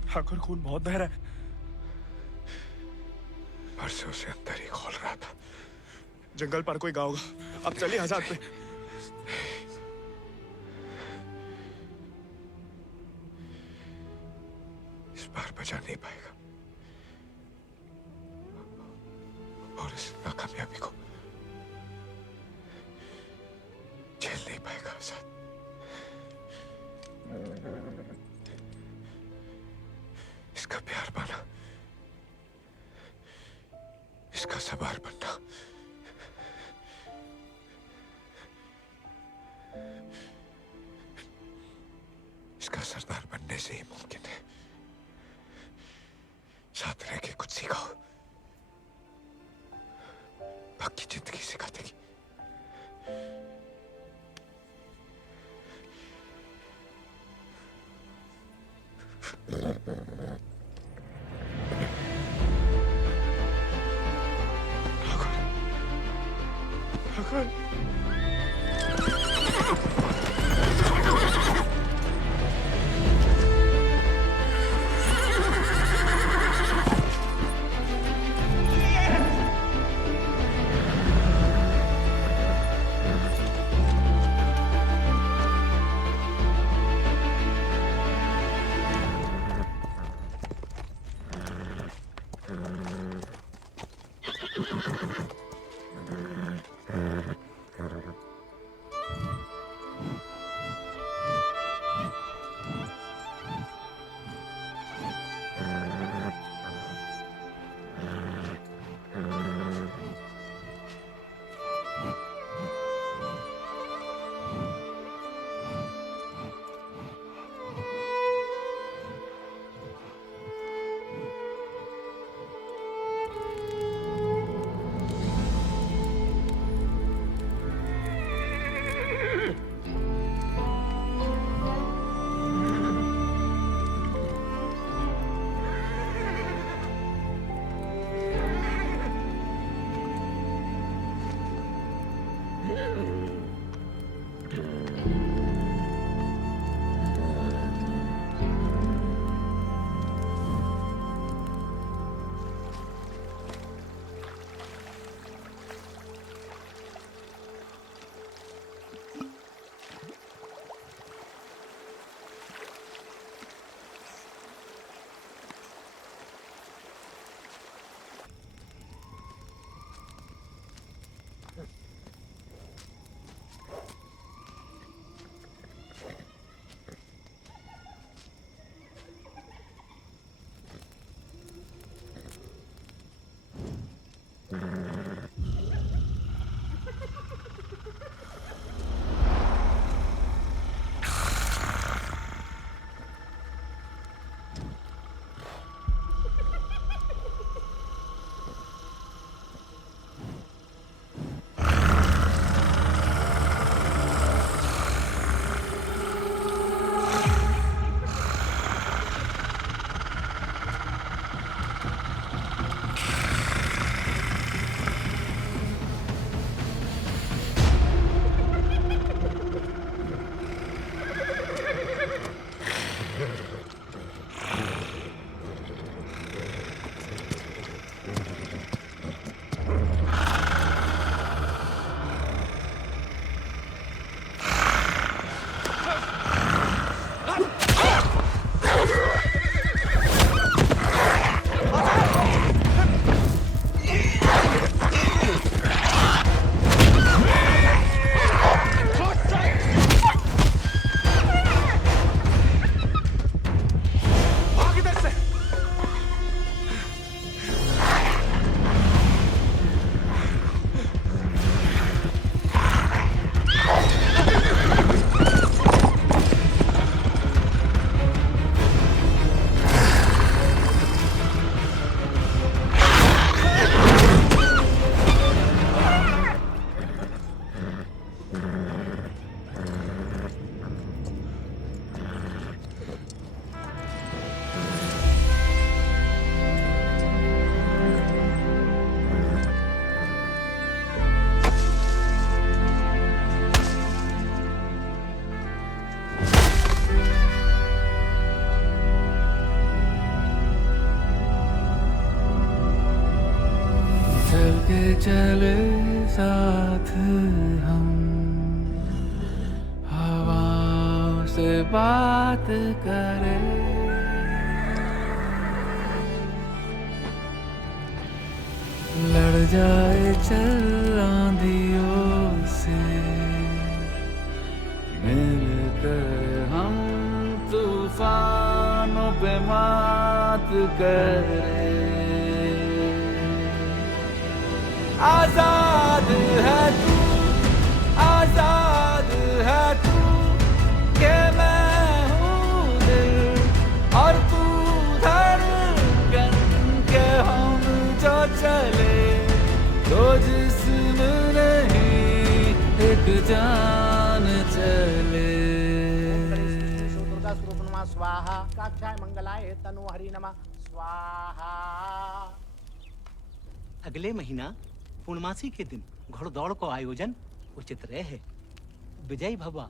ठाकुर खून बहुत बह रहा है। परसों से अंदर ही खोल रहा था। जंगल पर कोई गाँव होगा। अब चलिए आजाद पे। इस बार बचा नहीं पाएगा और इस नाकामयाबी को झेल नहीं पाएगा आजाद। इसका प्यार पाना, इसका सवार बनना इसका सरदार बनने से ही मुमकिन है। साथ रह के कुछ सिखाओ, बाकी जिंदगी सिखा देगी। ठाकुर चले साथ हम, हवाओं से बात करें, लड़ जाए चल आंधियों से, मिलकर हम तूफानों पे मात करें। आजाद है तू, आजाद है तू, के मैं हूँ दिल और तू धड़कन, के हम जो चले दो जिस्म नहीं एक जान चले। दुर्गा स्वरूप नमः स्वाहा, काक्षाय मंगलाय तनु हरि नमः स्वाहा। अगले महीना पूर्णमासी के दिन घोड़दौड़ को आयोजन उचित रहे। विजय भवा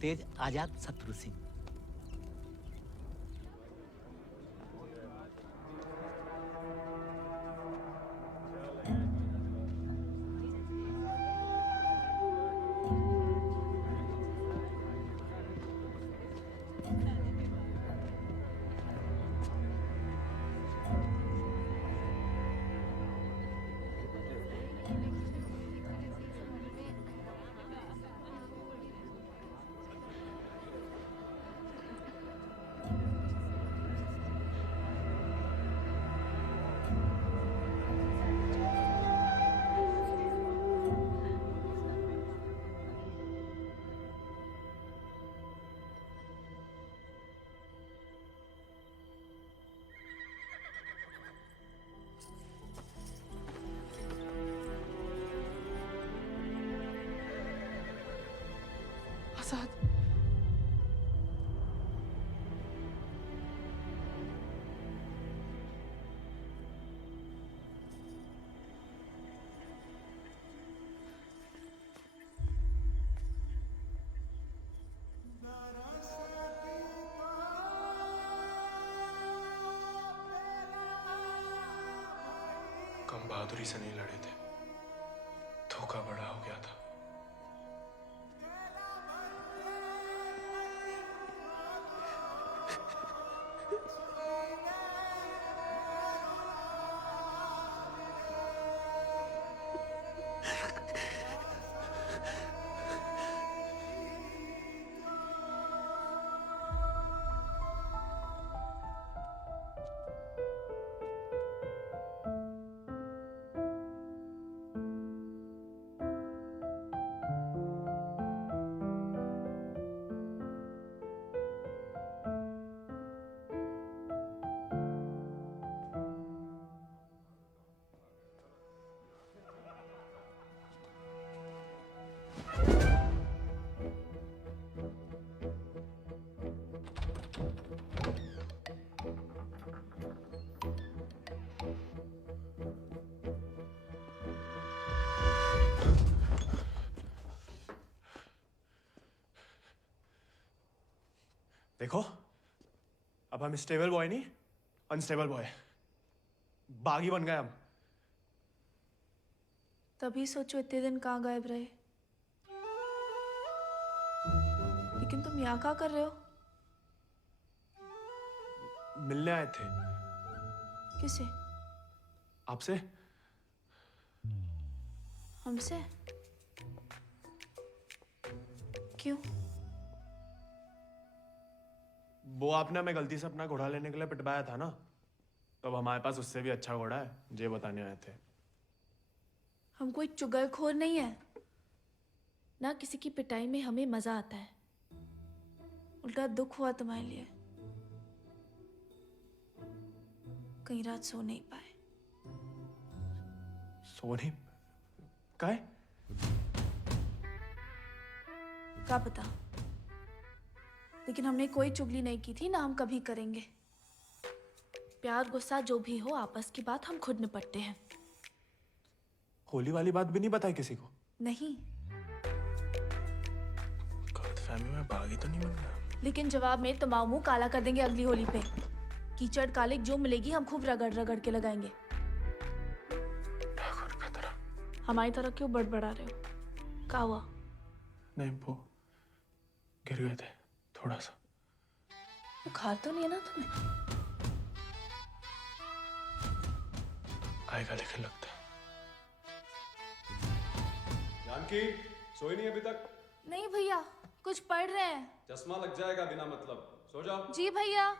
तेज आजाद शत्रु सिंह। आजाद, कम बहादुरी से नहीं लड़े थे, धोखा बड़ा हो गया था। देखो, अब हम स्टेबल बॉय नहीं, अनस्टेबल बॉय, बागी बन गए हम। तभी सोचो इतने दिन कहाँ गायब रहे। लेकिन तुम यहाँ क्या कर रहे हो? मिलने आए थे। किसे? आपसे। हमसे? क्यों? वो आपने हमें गलती से अपना घोड़ा लेने के लिए पिटवाया था ना, तो अब हमारे पास उससे भी अच्छा घोड़ा है, ये बताने आए थे। हम कोई चुगलखोर नहीं है ना, किसी की पिटाई में हमें मजा आता है। उल्टा दुख हुआ तुम्हारे लिए, कई रात सो नहीं पाए। सो नहीं? काय? क्या पता, लेकिन हमने कोई चुगली नहीं की थी, ना हम कभी करेंगे। प्यार गुस्सा जो भी हो, आपस की बात हम खुद निपटते हैं। होली वाली बात भी नहीं बताई किसी को? नहीं। गलतफहमी में बागी तो नहीं बन गया? लेकिन जवाब में तुम्हारा मुंह काला कर देंगे अगली होली पे। कीचड़ कालिक जो मिलेगी हम खूब रगड़ रगड़ के लगाएंगे। ठाकुर का तरह। हमारी तरह क्यों बड़बड़ा रहे हो? क्या हुआ? नहीं, वो गिर गए थे थोड़ा सा। बुखार तो नहीं है ना तुम्हें? आएगा लेकिन लगता है। जानकी सोई नहीं अभी तक? नहीं भैया, कुछ पढ़ रहे हैं। चश्मा लग जाएगा बिना मतलब, सो जाओ। जी भैया।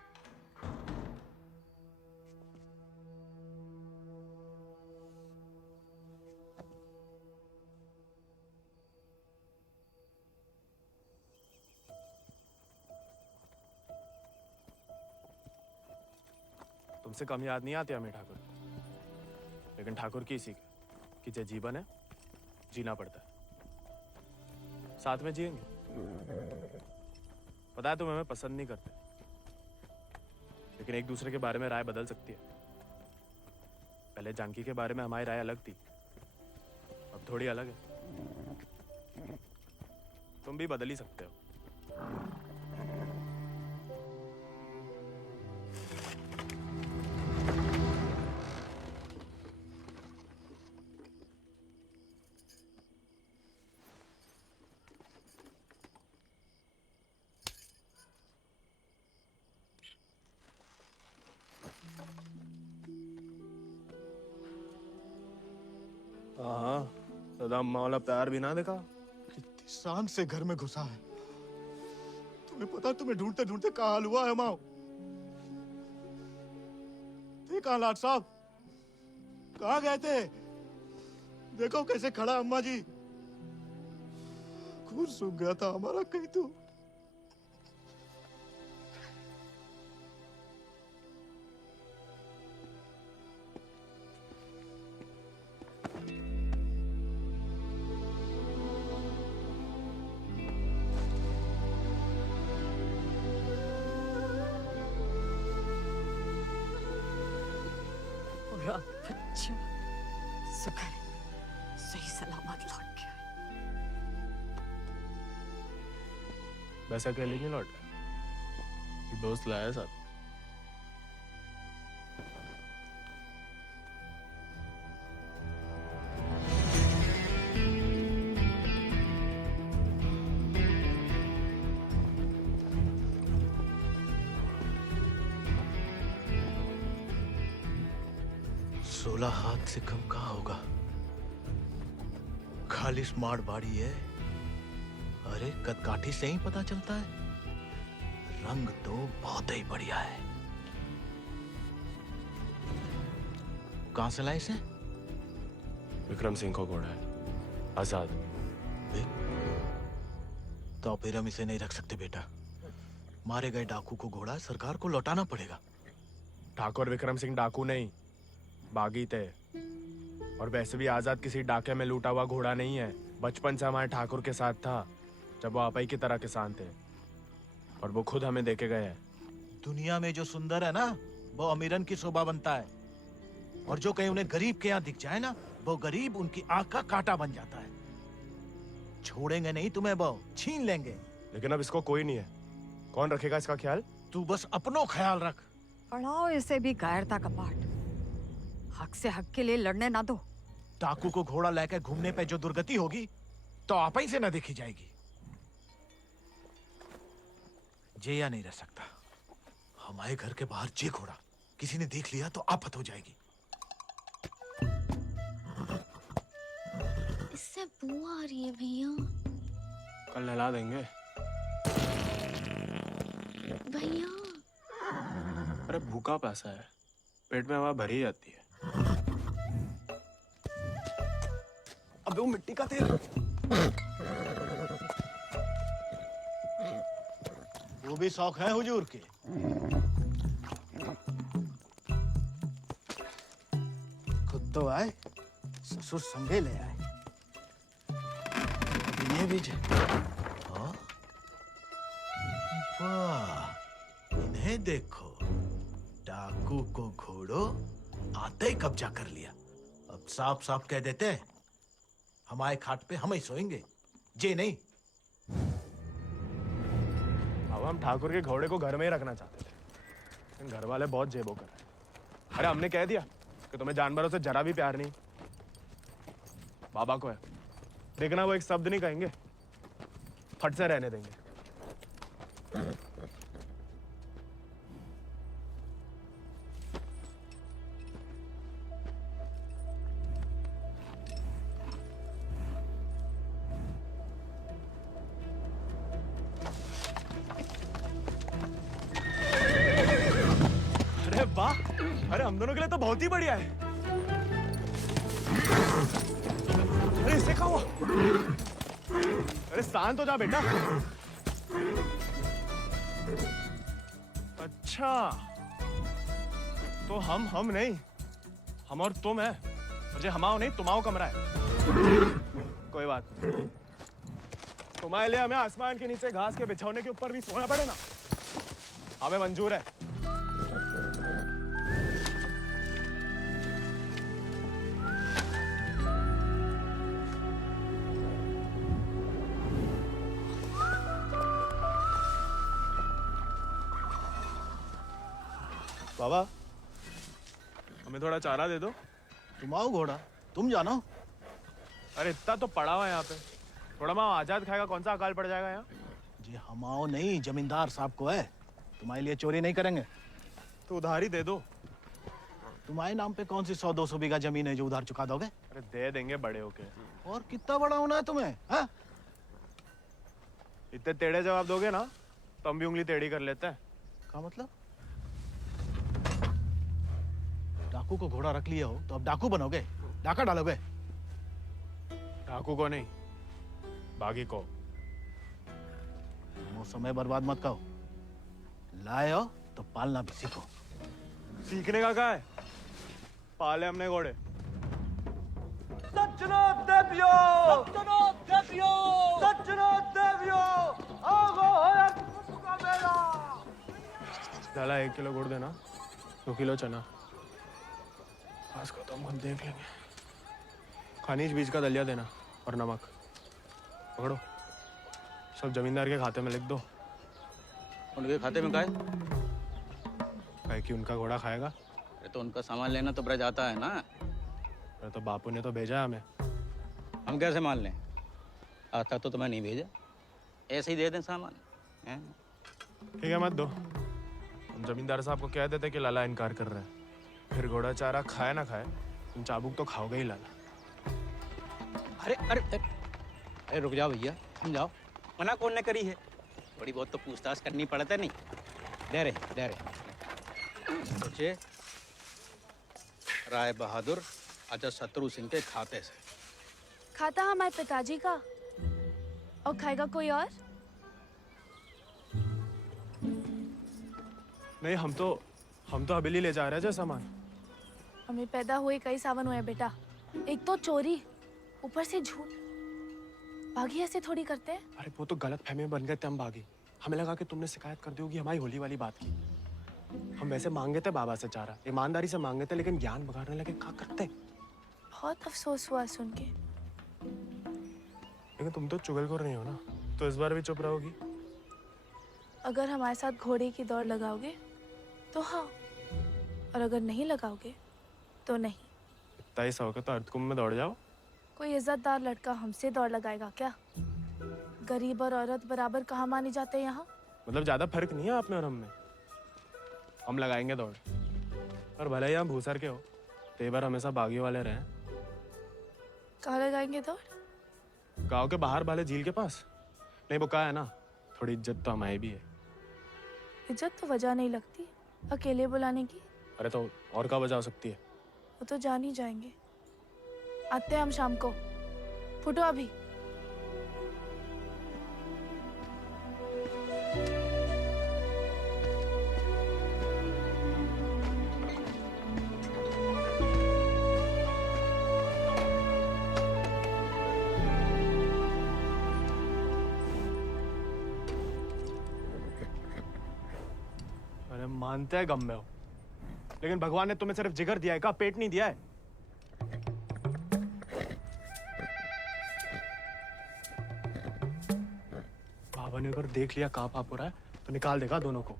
तुमसे कम याद नहीं आती हमें ठाकुर, लेकिन ठाकुर की सीख कि जो जीवन है जीना पड़ता है, साथ में जिएंगे। पता है तुम हमें पसंद नहीं करते, लेकिन एक दूसरे के बारे में राय बदल सकती है। पहले जानकी के बारे में हमारी राय अलग थी, अब थोड़ी अलग है। तुम भी बदल ही सकते हो। हाँ, दादा अम्मा वाला प्यार भी ना देखा। कितनी शान से घर में घुसा है। तुम्हें पता, तुम्हें ढूंढते ढूंढते कहाँ हाल हुआ है माओ। देखा लाट साहब, कहाँ गए थे? देखो कैसे खड़ा अम्मा जी। खून सूख गया था हमारा कहीं तो। अच्छा, शुक्र है सही सलामत लौट गया। वैसे अकेले नहीं लौट गया, दोस्त लाया साथ। हाथ से कम कहाँ होगा? खाली स्मार्ट बाड़ी है। अरे कदकाठी से ही पता चलता है, रंग तो बहुत ही बढ़िया है। कहां से लाए इसे? विक्रम सिंह को घोड़ा है, आजाद। तो फिर हम इसे नहीं रख सकते बेटा। मारे गए डाकू को घोड़ा सरकार को लौटाना पड़ेगा। ठाकुर विक्रम सिंह डाकू नहीं, बागी थे। और वैसे भी आजाद किसी डाके में लूटा हुआ घोड़ा नहीं है। बचपन से हमारे ठाकुर के साथ था, जब वो आपई की तरह किसान थे, और वो खुद हमें देके गए हैं। दुनिया में जो सुंदर है ना, वो अमीरन की शोभा बनता है, और जो कहीं उन्हें गरीब के यहाँ दिख जाए ना, वो गरीब उनकी आंख का कांटा बन जाता है। छोड़ेंगे नहीं तुम्हें, वो छीन लेंगे। लेकिन अब इसको कोई नहीं है, कौन रखेगा इसका ख्याल? तू बस अपनो ख्याल रख। पढ़ाओ इसे भी कायरता का पाठ। हक से हक के लिए लड़ने ना दो। डाकू को घोड़ा लेकर घूमने पे जो दुर्गति होगी, तो आप ही से न देखी जाएगी। जेया नहीं रह सकता। हमारे घर के बाहर जे घोड़ा किसी ने देख लिया तो आफत हो जाएगी। इससे बू आ रही है भैया। कल नहला देंगे भैया। अरे भूखा प्यासा है, पेट में हवा भरी जाती है। अबे वो मिट्टी का तेल। वो भी शौक है हुजूर के। खुद तो आए, ससुर संगे ले आए। इन्हें भी वाह, इन्हें देखो, डाकू को घोड़ो आते ही कब्जा कर लिया। अब साफ साफ कह देते हैं, हमारे खाट पे हम ही सोएंगे, जे नहीं। अब हम ठाकुर के घोड़े को घर में ही रखना चाहते थे, लेकिन घर वाले बहुत जेबो कर रहे हैं। अरे हमने कह दिया कि तुम्हें जानवरों से जरा भी प्यार नहीं। बाबा को है, देखना वो एक शब्द नहीं कहेंगे, फट से रहने देंगे। अरे वाह, अरे हम दोनों के लिए तो बहुत ही बढ़िया है। अरे इससे क्या हुआ? अरे शांत हो जा बेटा। अच्छा, तो हम नहीं, हम और तुम है। मुझे हमाओ नहीं तुम्हाओ कमरा है। कोई बात नहीं, तुम्हारे लिए हमें आसमान के नीचे घास के बिछौने के ऊपर भी सोना पड़े ना, हमें मंजूर है। बाबा, हमें थोड़ा चारा दे दो। तुम आओ घोड़ा, तुम जानो। अरे इतना तो पड़ा हुआ है यहाँ पे, थोड़ा माँ आजाद खाएगा, कौन सा अकाल पड़ जाएगा यहाँ? जी हमाओ नहीं, जमींदार साहब को है। तुम्हारे लिए चोरी नहीं करेंगे। तो उधार ही दे दो। तुम्हारे नाम पे कौन सी 100-200 बीघा जमीन है जो उधार चुका दोगे? अरे दे देंगे बड़े होके। और कितना बड़ा होना है तुम्हें? हाँ? इतने टेढ़े जवाब दोगे ना तो हम भी उंगली टेढ़ी कर लेते हैं। क्या मतलब? डाकू को घोड़ा रख लिया हो तो अब डाकू बनोगे, डाका डालोगे? डाकू को नहीं, बागी को। वो समय बर्बाद मत करो, लाए हो तो पालना भी सीखो। सीखने का क्या है, पाले हमने घोड़े। सज्जनों देवियों, सज्जनों देवियों, सज्जनों देवियों, आगो होया का मेला। डाला 1 किलो गुड़ देना, 2 किलो चना। आज को तो हम देख लेंगे। खनिज बीज का दलिया देना और नमक। पकड़ो, सब जमींदार के खाते में लिख दो। उनके खाते में काय? काहे कि उनका घोड़ा खाएगा। अरे तो उनका सामान लेना तो ब्रज आता है ना। अरे तो बापू ने तो भेजा है हमें। हम कैसे मान लें? आज तक तो तुम्हें नहीं भेजा, ऐसे ही दे दें सामान। ठीक है, मत दो। हम जमींदार साहब को कह देते कि लाला इनकार कर रहा है, फिर घोड़ा चारा खाए ना खाए, तुम चाबुक तो खाओगे ही लाला। अरे अरे अरे रुक जाओ भैया, समझाओ। मना कौन ने करी है? थोड़ी बहुत तो पूछताछ करनी पड़ता नहीं। दे रहे सोचे राय बहादुर अजय शत्रु सिंह के खाते से। खाता हमारे पिताजी का, और खाएगा कोई और? नहीं, हम तो हवेली ले जा रहे हैं सामान। हमें पैदा हुए कई सावन हुए बेटा, एक तो चोरी, ऊपर से झूठ। बागी ऐसे थोड़ी करते हैं। अरे वो तो गलत फहमी में बन गए थे हम बागी। हमें लगा कि तुमने शिकायत कर दी होगी हमारी होली वाली बात की। हम वैसे मांगे थे बाबा से चारा, ईमानदारी से मांगे थे, लेकिन ज्ञान बगाड़ने लगे। क्या करते? बहुत अफसोस हुआ सुन के। लेकिन तुम तो चुगलखोर नहीं हो ना, तो इस बार भी चुप रहोगी? अगर हमारे साथ घोड़े की दौड़ लगाओगे तो हाँ, और अगर नहीं लगाओगे तो नहीं। इतना ही सौ तो अर्धकुंभ में दौड़ जाओ। कोई इज्जतदार लड़का हमसे दौड़ लगाएगा क्या? गरीब और औरत बराबर कहाँ माने जाते हैं यहाँ? मतलब ज्यादा फर्क नहीं है आप में और हम में। हम लगाएंगे दौड़, और भले ही हम भूसर के हो, तो बार हमेशा बागी वाले रहे। कहाँ लगाएंगे दौड़? गांव के बाहर वाले झील के पास। नहीं वो कहा है ना, थोड़ी इज्जत तो हमारी भी है। इज्जत तो वजह नहीं लगती अकेले बुलाने की। अरे तो और क्या वजह हो सकती है? वो तो जान ही जाएंगे। आते हैं हम शाम को, फुटो अभी। अरे मानते हैं गम में हो, लेकिन भगवान ने तुम्हें सिर्फ जिगर दिया है, का पेट नहीं दिया है। बाबा ने अगर देख लिया कहाँ पाप हो रहा है तो निकाल देगा दोनों को।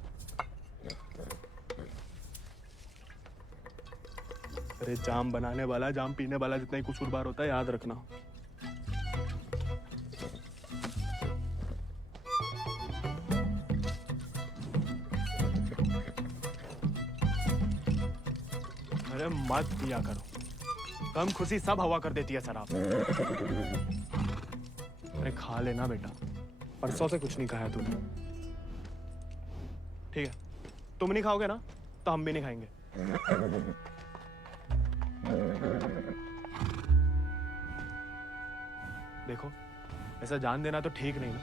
अरे जाम बनाने वाला जाम पीने वाला जितना ही कसूरवार होता है, याद रखना। अरे मत पिया करो, कम खुशी सब हवा कर देती है शराब। अरे खा लेना बेटा, परसों से कुछ नहीं खाया तूने। ठीक है, तुम नहीं खाओगे ना तो हम भी नहीं खाएंगे। देखो, ऐसा जान देना तो ठीक नहीं ना।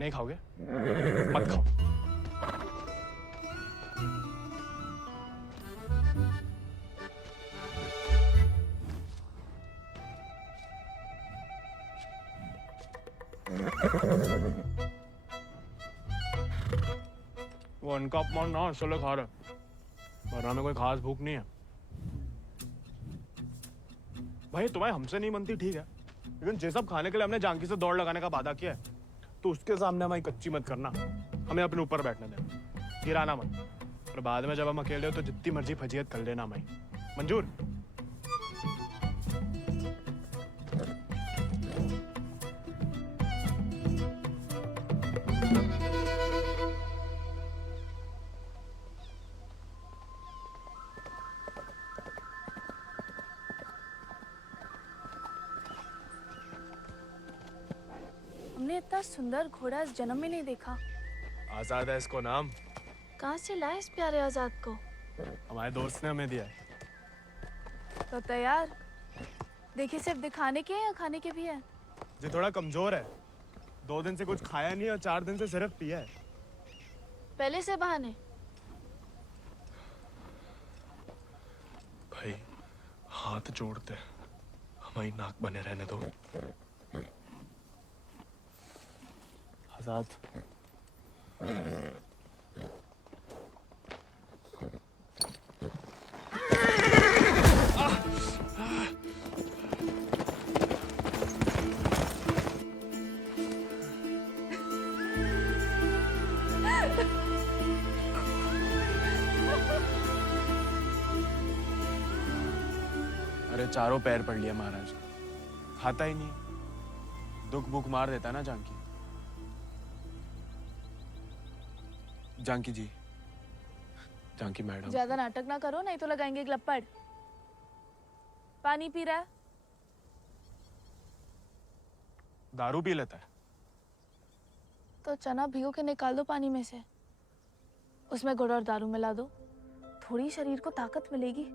नहीं खाओगे? मत खाओ। वो इनका अपमान ना इसलिए खा रहे, वरना में कोई खास भूख नहीं है। भाई तुम्हें हमसे नहीं बनती ठीक है, लेकिन जे सब खाने के लिए हमने जानकी से दौड़ लगाने का वादा किया है, तो उसके सामने हमारी कच्ची मत करना। हमें अपने ऊपर बैठने देना, गिराना मत। और बाद में जब हम अकेले हो तो जितनी मर्जी फजीयत कर लेना हमारी। मंजूर? हमने इतना सुंदर घोड़ा इस जन्म में नहीं देखा। आजाद है इसको नाम। कहाँ से लाए इस प्यारे आजाद को? हमारे दोस्त ने हमें दिया है। तो तैयार? देखिए सिर्फ दिखाने के हैं या खाने के भी हैं? ये थोड़ा कमजोर है, 2 दिन से कुछ खाया नहीं और 4 दिन से सिर्फ पिया है। पहले से बहाने। भाई हाथ जोड़ते, हमारी नाक बने रहने दो। आजाद, अरे चारों पैर पड़ लिया महाराज, खाता ही नहीं, दुख भूख मार देता ना जानकी। जानकी जी, जानकी मैडम। ज्यादा नाटक ना करो नहीं तो लगाएंगे ग्लप्पड़। पानी पी रहा है? दारू पी लेता है। तो चना भिगो के निकाल दो पानी में से, उसमें गुड़ और दारू मिला दो, थोड़ी शरीर को ताकत मिलेगी।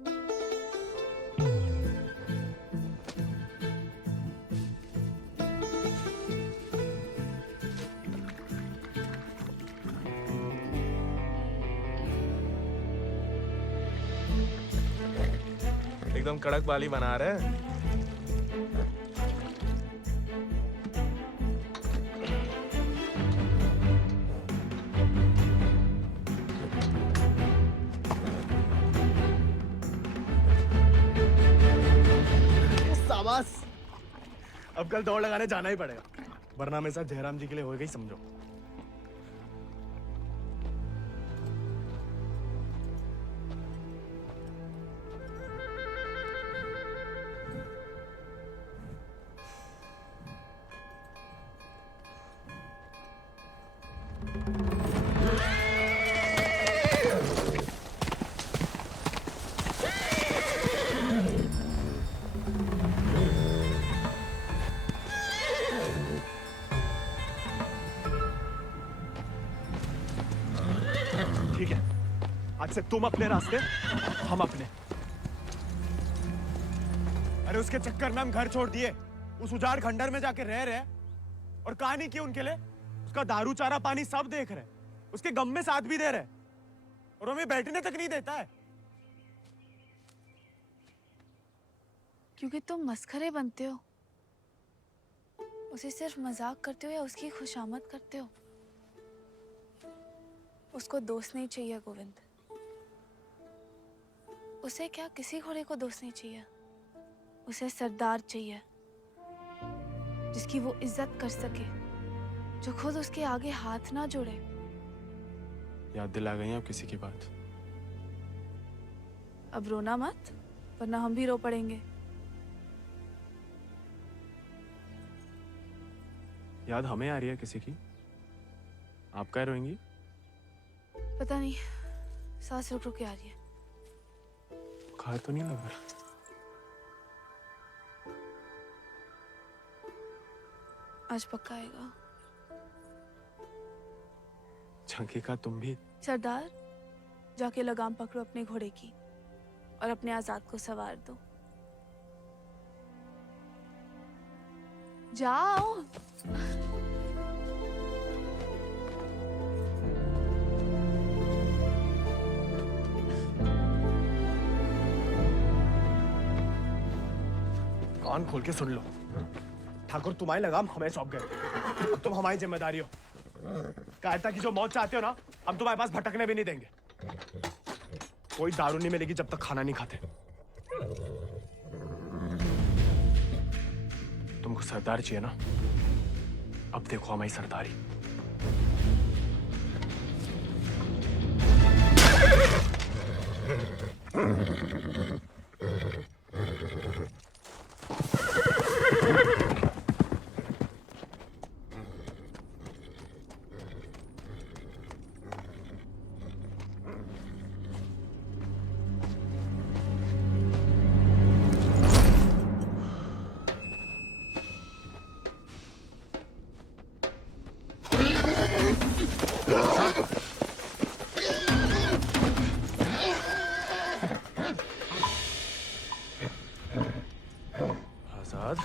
एकदम कड़क वाली बना रहे हैं। शाबाश, अब कल दौड़ लगाने जाना ही पड़ेगा, वरना मेरे साथ जयराम जी के लिए हो गई समझो। ठीक है, आज से तुम अपने रास्ते, हम अपने। अरे उसके चक्कर में हम घर छोड़ दिए, उस उजाड़ खंडर में जाके रह रहे, और कहानी की उनके लिए उसका दारू चारा पानी सब देख रहे, उसके गम में साथ भी दे रहे, और हमें बैठने तक नहीं देता है। क्योंकि तुम मस्खरे बनते हो, उसे सिर्फ मजाक करते हो या उसकी खुशामद करते हो। उसको दोस्त नहीं चाहिए गोविंद, उसे क्या किसी घोड़े को दोस्त नहीं चाहिए, उसे सरदार चाहिए जिसकी वो इज्जत कर सके, जो खुद उसके आगे हाथ ना जोड़े। याद दिला गई अब किसी की बात। अब रोना मत, वरना हम भी रो पड़ेंगे। याद हमें आ रही है किसी की? आप क्या रोएंगी? पता नहीं, सांस रुक रुक के आ रही है। बुखार तो नहीं लग रहा? आज पक्का आएगा। झंकी का तुम भी? सरदार, जाके लगाम पकड़ो अपने घोड़े की और अपने आजाद को सवार दो। जाओ। कान खोल के सुन लो, ठाकुर तुम्हारी लगाम हमें सौंप गए। अब तुम हमारी जिम्मेदारी हो। कायरता की जो मौत चाहते हो ना, हम तुम्हारे पास भटकने भी नहीं देंगे। कोई दारू नहीं मिलेगी जब तक खाना नहीं खाते। तुमको सरदार चाहिए ना? अब देखो हमारी सरदारी। आजाद,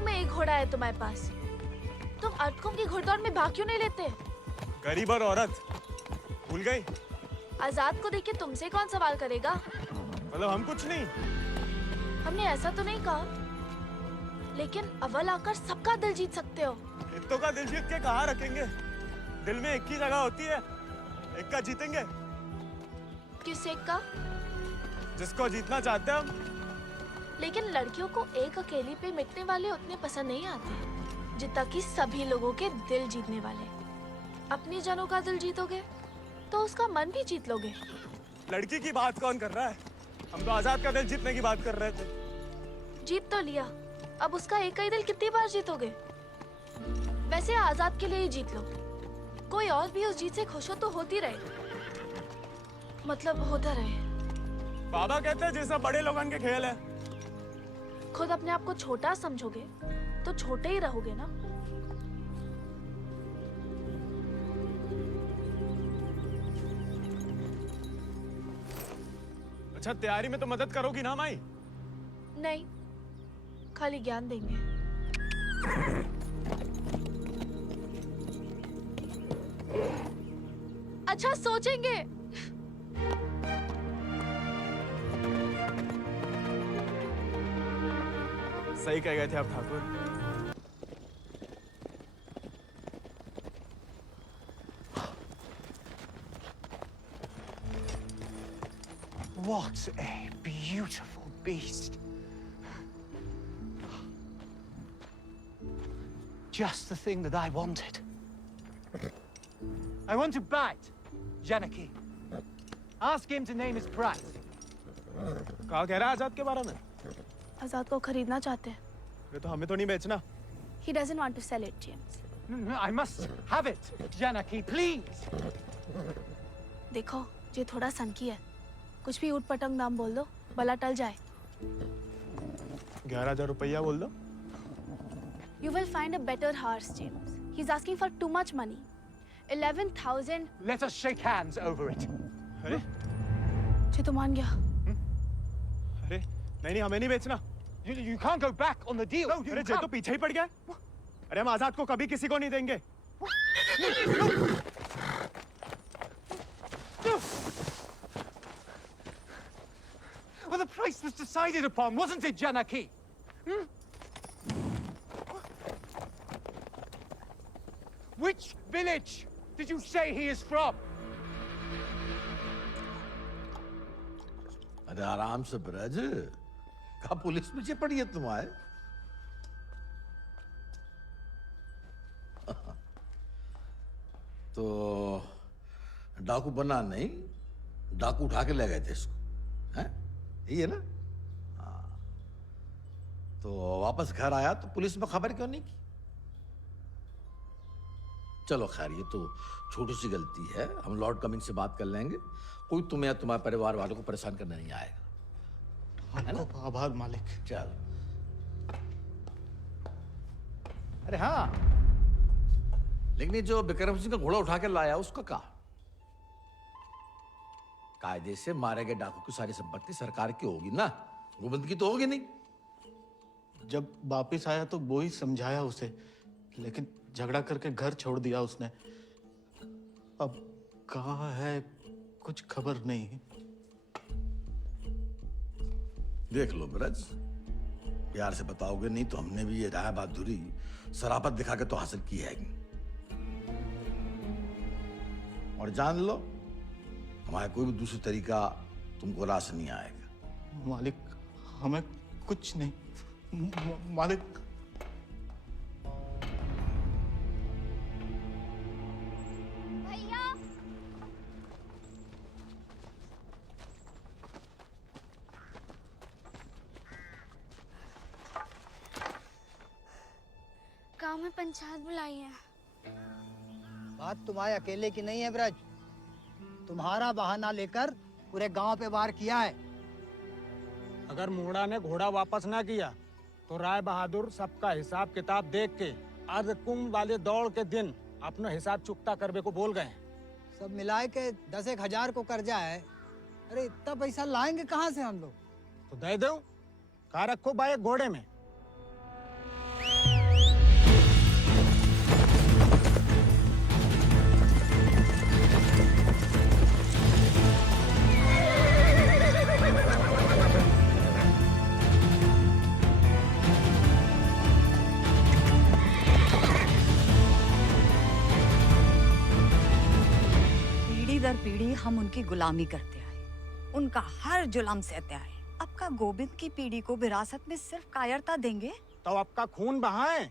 लाखों में एक घोड़ा है तुम्हारे पास, तुम अटकुम की घुड़दौड़ में भाग क्यों नहीं लेते? गरीब और औरत भूल गई? आजाद को देख के तुमसे कौन सवाल करेगा? मतलब हम कुछ नहीं। हमने ऐसा तो नहीं कहा, लेकिन अव्वल आकर सबका दिल जीत सकते हो। इत्तों का दिल जीत के कहाँ रखेंगे? दिल में एक ही जगह होती है, एक का जीतेंगे। किस एक का? जिसको जीतना चाहते हैं हम। लेकिन लड़कियों को एक अकेली पे मिटने वाले उतने पसंद नहीं आते जितना कि सभी लोगों के दिल जीतने वाले। अपनी जनों का दिल जीतोगे तो उसका मन भी जीत लोगे। लड़की की बात कौन कर रहा है? हम तो आजाद का दिल जीतने की बात कर रहे थे। जीत तो लिया, अब उसका एक का ही दिल कितनी बार जीतोगे? वैसे आजाद के लिए ही जीत लो, कोई और भी उस जीत से खुश हो तो होती रहे, मतलब होता रहे। बाबा कहते हैं जैसा बड़े लोगों के खेल है। खुद अपने आप को छोटा समझोगे तो छोटे ही रहोगे ना। अच्छा, तैयारी में तो मदद करोगी ना माई? नहीं, खाली ज्ञान देंगे। अच्छा, सोचेंगे। सही कह गए थे आप Thakur. What a beautiful beast. Just the thing that I wanted. I want to bite Janaki. Ask him to name his price. कहा कह रहा है आजाद के बारे में? आजाद को खरीदना चाहते हैं। ये तो हमें तो नहीं बेचना। He doesn't want to sell it, James. No, I must have it, Janaki, please. देखो, ये थोड़ा सनकी है, कुछ भी ऊट-पटंग दाम बोल दो, भला टल जाए। 11,000 रुपया बोल दो। You will find a better horse, James. He's asking for too much money. 11,000. Let us shake hands over it. अरे? ये तो मान गया। अरे, नहीं, हमें नहीं बेचना। You can't go back on the deal. अरे, जे तो पीछे ही पड़ गया। अरे, हम आजाद को कभी किसी को नहीं देंगे। Well, the price was decided upon, wasn't it, Janaki? Which village did you say he is from? अरे आराम से ब्रज, कहा पुलिस पीछे पड़ी है तुम्हारे? तो डाकू बना नहीं, डाकू उठा के ले गए थे इसको, हैं? यही है ना? हाँ। तो वापस घर आया तो पुलिस में खबर क्यों नहीं की? चलो खैर, ये तो छोटी सी गलती है, हम लॉर्ड कमिंग से बात कर लेंगे। कोई तुम्हें या तुम्हारे परिवार वालों को परेशान करने नहीं आएगा। है ना? आभार मालिक। चल। अरे हाँ, लेकिन ये जो बिक्रम सिंह का घोड़ा उठा के लाया उसका कहा? कायदे से मारे गए डाकू की सारी संपत्ति सरकार की होगी ना, गोविंद की तो होगी नहीं। जब वापिस आया तो वो ही समझाया उसे, लेकिन झगड़ा करके घर छोड़ दिया उसने। अब कहाँ है कुछ खबर नहीं। देख लो ब्रज, प्यार से बताओगे नहीं तो हमने भी ये राय बहादुरी शराफत दिखा के तो हासिल की है। और जान लो, हमारा कोई भी दूसरी तरीका तुमको रास नहीं आएगा। मालिक, हमें कुछ नहीं। मालिक, गांव में पंचायत बुलाई है। बात तुम्हारे अकेले की नहीं है ब्रज, तुम्हारा बहाना लेकर पूरे गांव पे वार किया है। अगर मुंगड़ा ने घोड़ा वापस ना किया तो राय बहादुर सबका हिसाब किताब देख के अर्ध कुंभ वाले दौड़ के दिन अपना हिसाब चुकता करने को बोल गए। सब मिलाए के 10,000 को कर्जा है। अरे इतना पैसा लाएंगे कहाँ से हम लोग? तो दे दो, कहा रखो भाई घोड़े में। दर पीढ़ी हम उनकी गुलामी करते आए, उनका हर जुल्म सहते आए। अब का गोविंद की पीढ़ी को विरासत में सिर्फ कायरता देंगे तो आपका खून बहाए?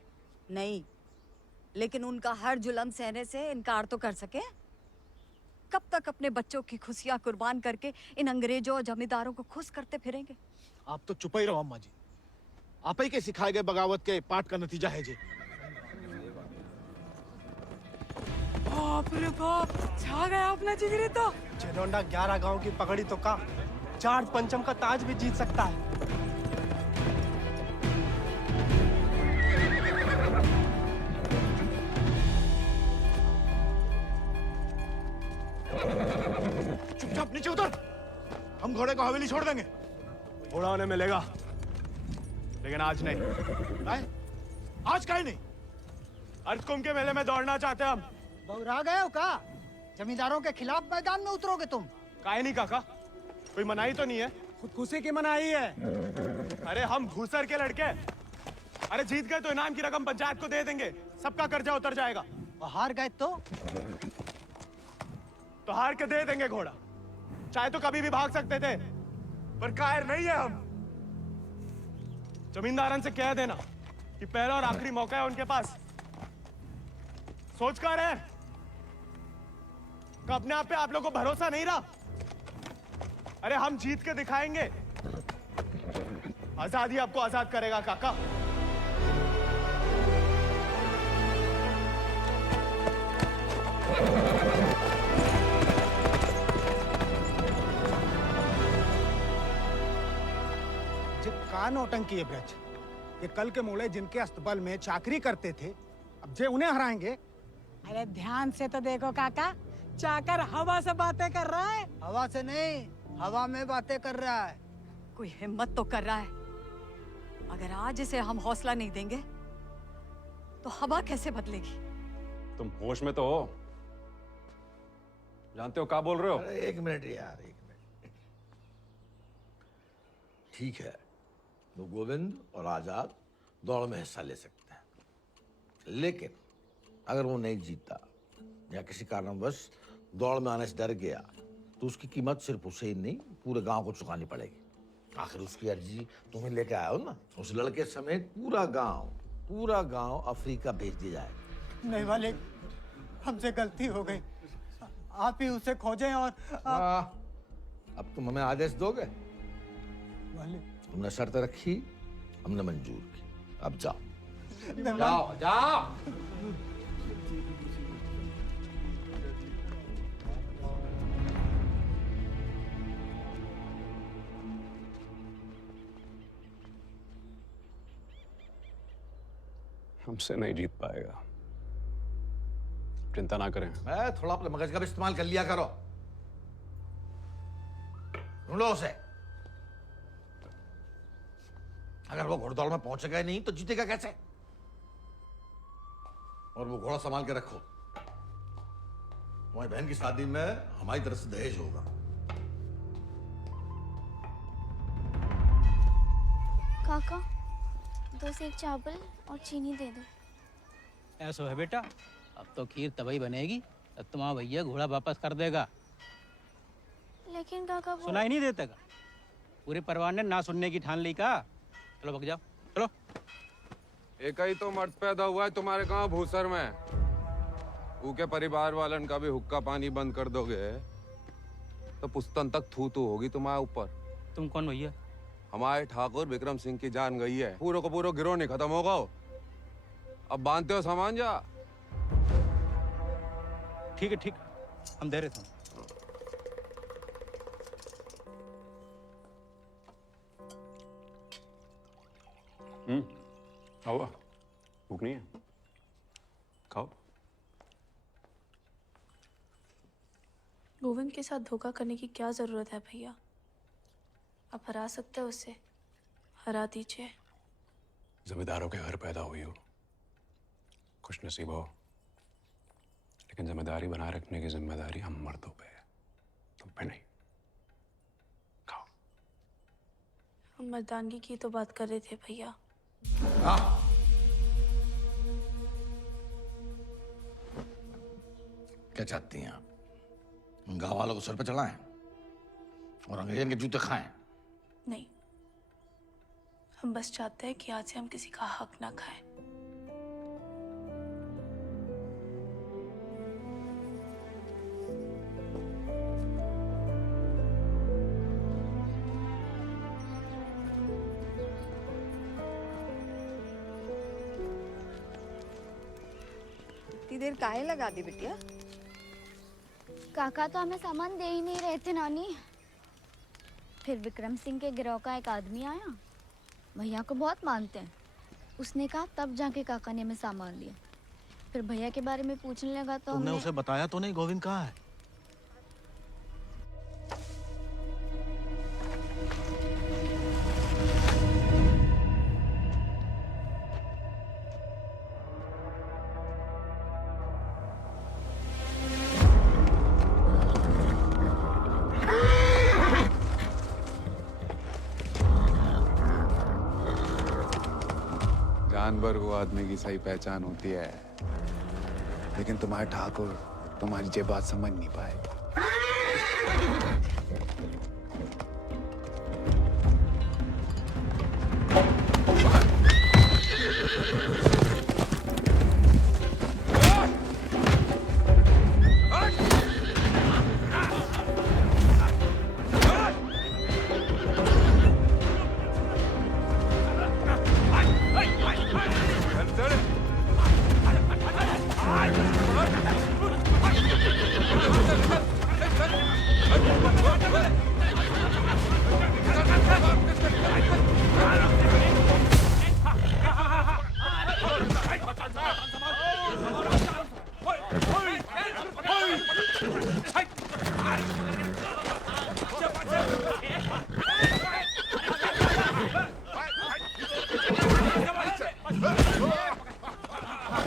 नहीं, लेकिन उनका हर जुल्म सहने से इनकार तो कर सके। कब तक अपने बच्चों की खुशियां कुर्बान करके इन अंग्रेजों और जमींदारों को खुश करते फिरेंगे? आप तो चुप ही रहो अम्मा जी। आप ही के सिखाए गए बगावत के पाठ का नतीजा है जी। बाप रे बाप, छा गया अपना जिगरी तो। जेलोंडा 11 गांव की पगड़ी तो का 4 पंचम का ताज भी जीत सकता है। चुपचाप नीचे उतर। हम घोड़े को हवेली छोड़ देंगे। घोड़ा उन्हें मिलेगा, लेकिन आज नहीं। आज काहे नहीं? अर्जकुंभ के मेले में दौड़ना चाहते हैं हम। बहुरा गए हो का? जमींदारों के खिलाफ मैदान में उतरोगे तुम? काहे नहीं काका, कोई मनाही तो नहीं है? खुदकुशी की मनाही है। अरे हम घूसर के लड़के, अरे जीत गए तो इनाम की रकम पंचायत को दे देंगे, सबका कर्जा उतर जाएगा। और हार गए तो हार के दे देंगे घोड़ा। चाहे तो कभी भी भाग सकते थे, पर कायर नहीं है हम। जमींदारन से कह देना कि पहला और आखिरी मौका है उनके पास। सोच कर है कि अपने आप पे आप लोगों को भरोसा नहीं रहा। अरे हम जीत के दिखाएंगे, आजादी आपको आजाद करेगा काका। का नौटंकी है ब्रज। ये कल के मोड़े जिनके अस्तबल में चाकरी करते थे, अब जे उन्हें हराएंगे। अरे ध्यान से तो देखो काका, चाकर हवा से बातें कर रहा है। हवा से नहीं, हवा में बातें कर रहा है। कोई हिम्मत तो कर रहा है। अगर आज इसे हम हौसला नहीं देंगे तो हवा कैसे बदलेगी? तुम होश में तो हो? जानते हो क्या बोल रहे हो? अरे एक मिनट यार, एक मिनट। ठीक है, तो गोविंद और आजाद दौड़ में हिस्सा ले सकते हैं, लेकिन अगर वो नहीं जीता या किसी कारणवश दौड़ में आने से डर गया तो उसकी कीमत सिर्फ उसे ही नहीं पूरे गांव को चुकानी पड़ेगी। आखिर उसकी अर्जी तुम्हें लेके आए हो ना। उस लड़के समेत पूरा गांव अफ्रीका भेज दिया जाएगा। नहीं वाले, हमसे गलती हो गई। आप ही उसे खोजें और अब तुम हमें आदेश दोगे? वाले तुमने शर्त रखी, हमने मंजूर की, अब जाओ। जाओ जाओ। हमसे नहीं जीत पाएगा, चिंता ना करें। थोड़ा अपने मगज का भी इस्तेमाल कर लिया करो। ढूंढो उसे। अगर वो घोड़दौड़ में पहुंचेगा ही नहीं तो जीतेगा कैसे? और वो घोड़ा संभाल के रखो। तुम्हारी बहन की शादी में हमारी तरफ से दहेज होगा। काका 2 सेक चावल और चीनी दे दो। ऐसा है बेटा, अब तो खीर तभी बनेगी तब तुम्हारा भैया घोड़ा वापस कर देगा। लेकिन काका वो... सुनाई नहीं देता का? पूरे परिवार ने ना सुनने की ठान ली का। चलो भग जाओ, चलो। एक ही तो मर्द पैदा हुआ है तुम्हारे गांव भूसर में। ऊके परिवार वालन का भी हुक्का पानी बंद कर दोगे तो पुस्तन तक थू थू होगी तुम्हारे ऊपर। तुम कौन भैया? हमारे ठाकुर विक्रम सिंह की जान गई है, पूरे को पूरा गिरोह नहीं खत्म होगा। अब बांधते हो सामान जा। ठीक है, ठीक, हम दे रहे थे। खाओ, भूख नहीं है? खाओ। गोविंद के साथ धोखा करने की क्या जरूरत है भैया? आप हरा सकते हो उसे, हरा दीजिए। जमींदारों के घर पैदा हुई हो, खुश नसीब हो, लेकिन जिम्मेदारी बनाए रखने की जिम्मेदारी हम मर्दों पे है, तुम पे नहीं। खाओ। हम मर्दानगी की तो बात कर रहे थे भैया। क्या चाहती हैं आप? गांव वालों को सर पे चढ़ाएं और अंग्रेजन के जूते खाएं। नहीं, हम बस चाहते हैं कि आज से हम किसी का हक ना खाएं। इतनी देर काहे लगा दी बिटिया? काका तो हमें सामान दे ही नहीं रहे थे नानी। फिर विक्रम सिंह के गिरोह का एक आदमी आया, भैया को बहुत मानते हैं। उसने कहा तब जाके काका ने हमें सामान दिया। फिर भैया के बारे में पूछने लगा तो तुमने हमने उसे बताया तो नहीं गोविंद कहाँ है? जानवर को आदमी की सही पहचान होती है, लेकिन तुम्हारे ठाकुर तुम्हारी ये बात समझ नहीं पाए।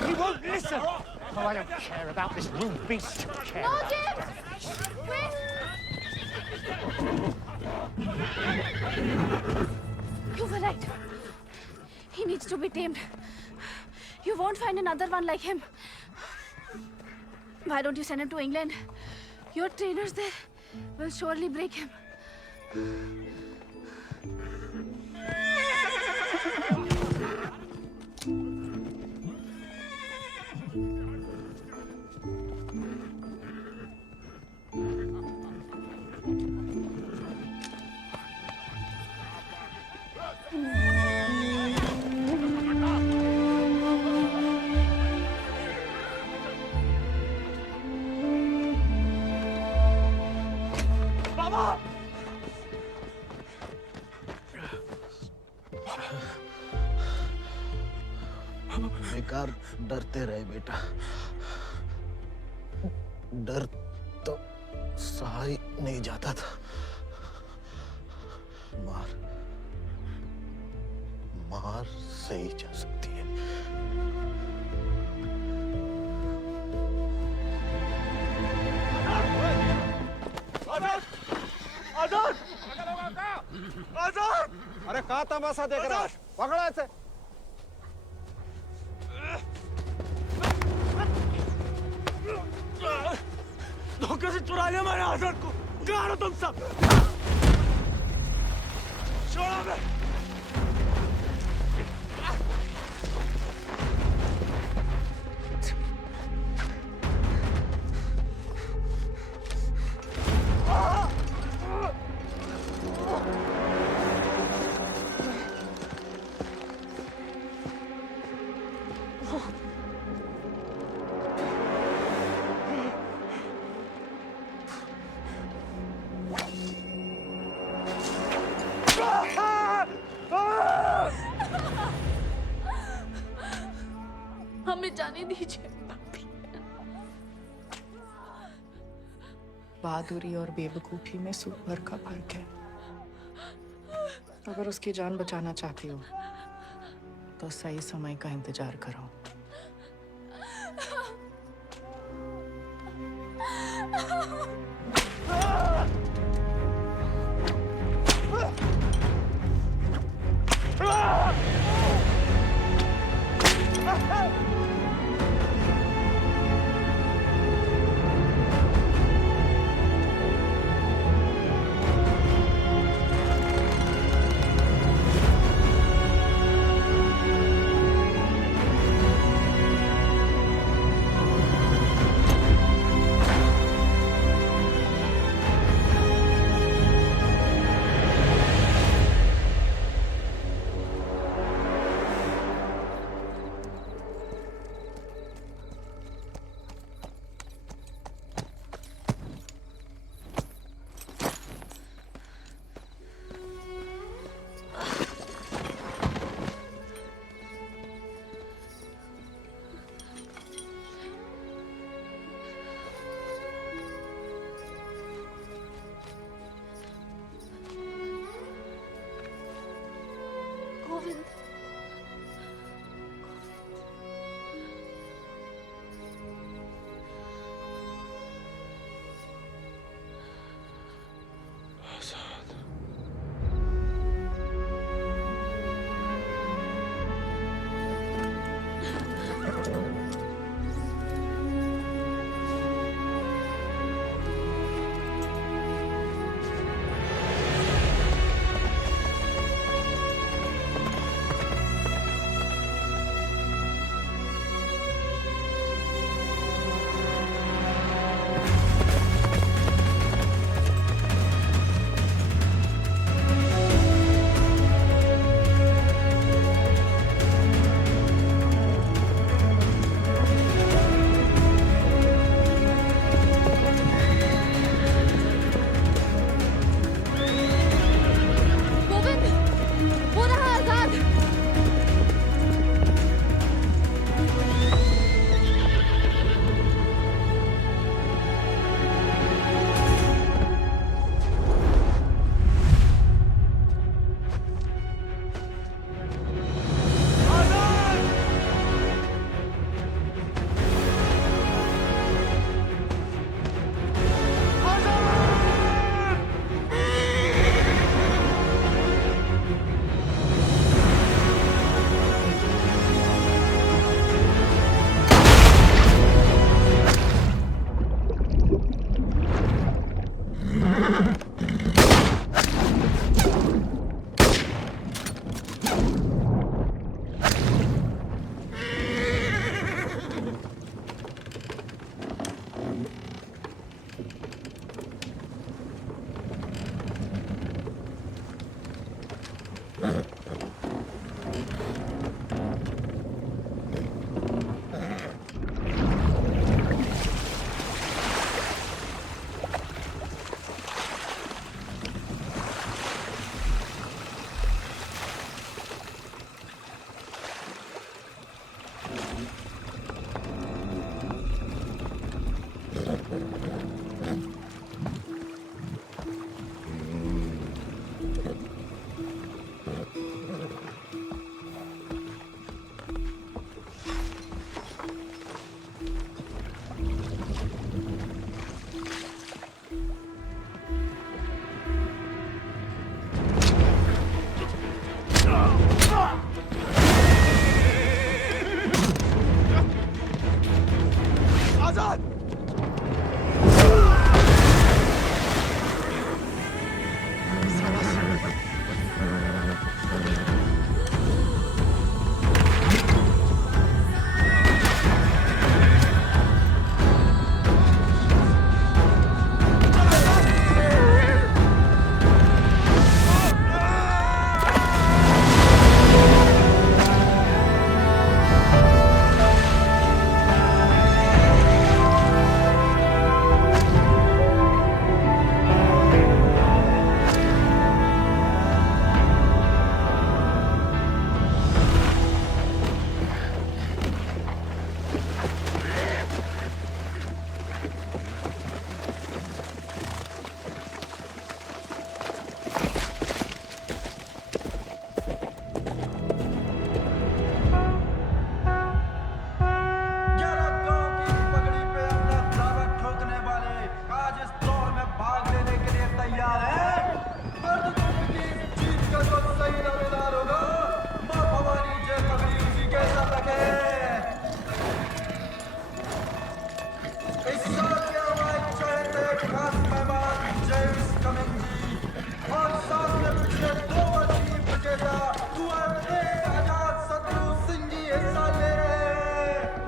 He won't listen. Oh, I don't care about this rude beast. Care No, about James! Wait! You were right. He needs to be tamed. You won't find another one like him. Why don't you send him to England? Your trainers there will surely break him. बेकार डरते रहे बेटा। डर तो सहा ही नहीं जाता था। मार मार सही जा सकती है। आजाद! आजाद! आजाद! अरे कहाँ तमाशा देख रहा है? पकड़ो इसे। धोखे से चुरा लिया मैंने आजाद को। कहाँ हो तुम सब? छोड़ो मैं। हमें जाने दीजिए। बहादुरी और बेवकूफी में सूप भर का फर्क है। अगर उसकी जान बचाना चाहती हो तो सही समय का इंतजार करो।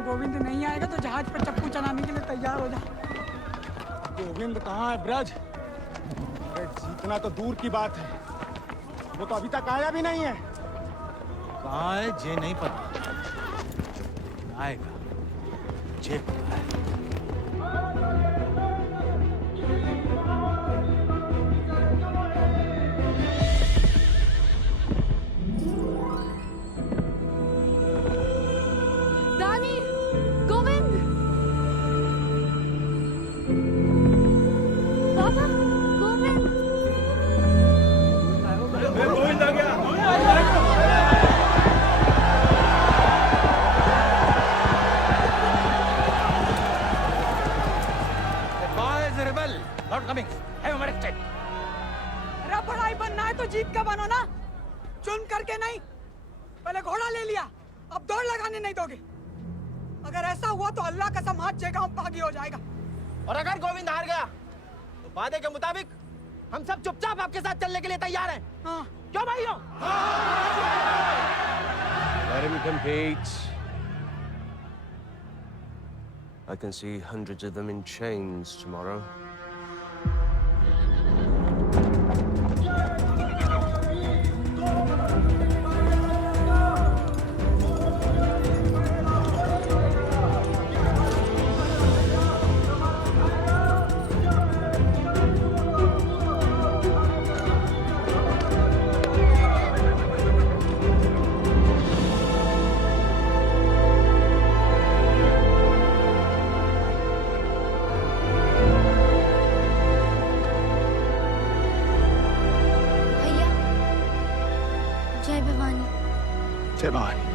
गोविंद नहीं आएगा तो जहाज पर चप्पू चलाने के लिए तैयार हो जा। गोविंद कहाँ है ब्रज? अरे जीतना तो दूर की बात है, वो तो अभी तक आया भी नहीं है। कहाँ है जे नहीं पता, आएगा जे पता है। दानी, गोविंद, पापा, गोविंद। गोविंद आ गया। के नहीं, पहले घोड़ा ले लिया, अब दौड़ लगाने नहीं दोगे। अगर ऐसा हुआ तो अल्लाह कसम हाथ जगह पागी हो जाएगा। और अगर गोविंद हार गया तो वादे के मुताबिक हम सब चुपचाप आपके साथ चलने के लिए तैयार हैं। हाँ। क्यों भाइयों? Let him compete. I can see hundreds of them in chains tomorrow. भैया जय भवानी। जय भवानी।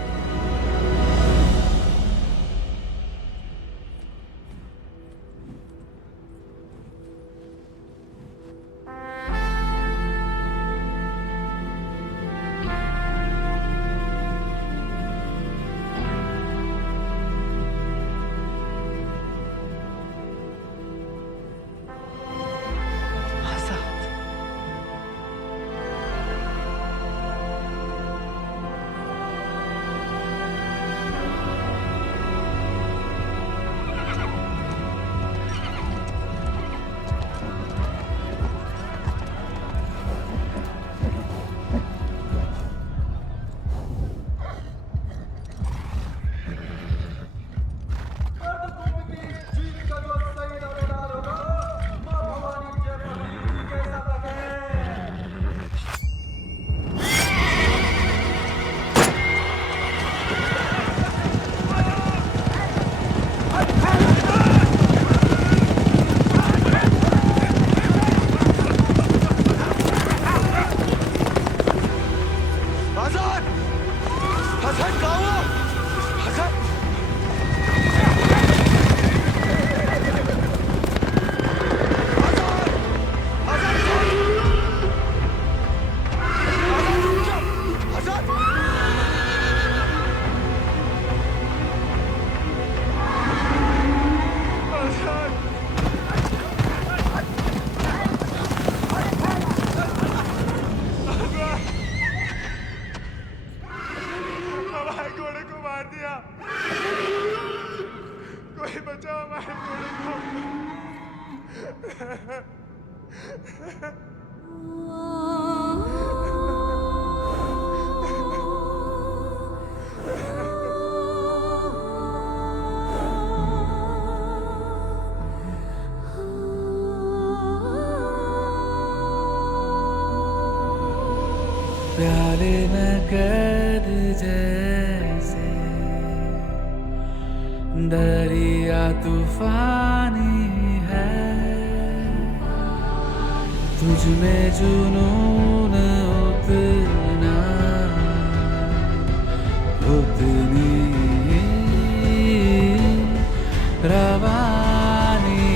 प्याले में कैद जैसे दरिया तूफानी है, तुझ में जुनून उतना उतनी रवानी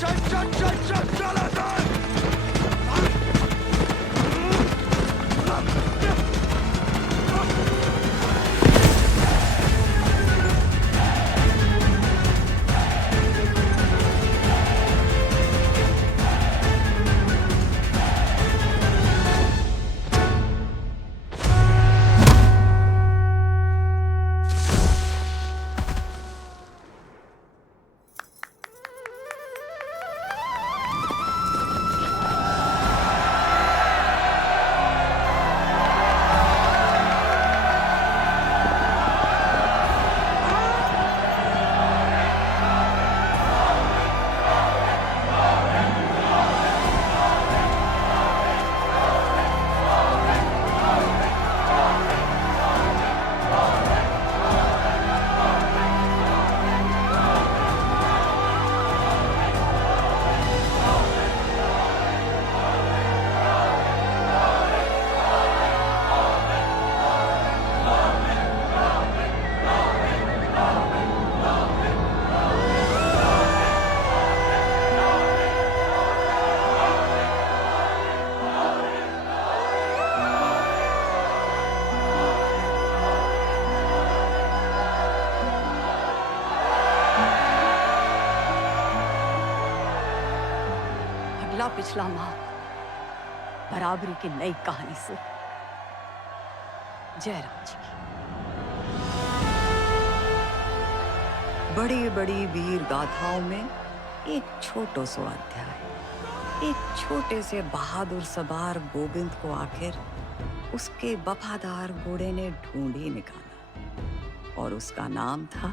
चल चल चल चल चल अगला पिछला माह बराबरी की नई कहानी से जयराम जी की। बड़ी बड़ी वीर गाथाओं में एक छोटो सो अध्याय। एक छोटे से बहादुर सवार गोविंद को आखिर उसके वफादार घोड़े ने ढूंढ ही निकाला और उसका नाम था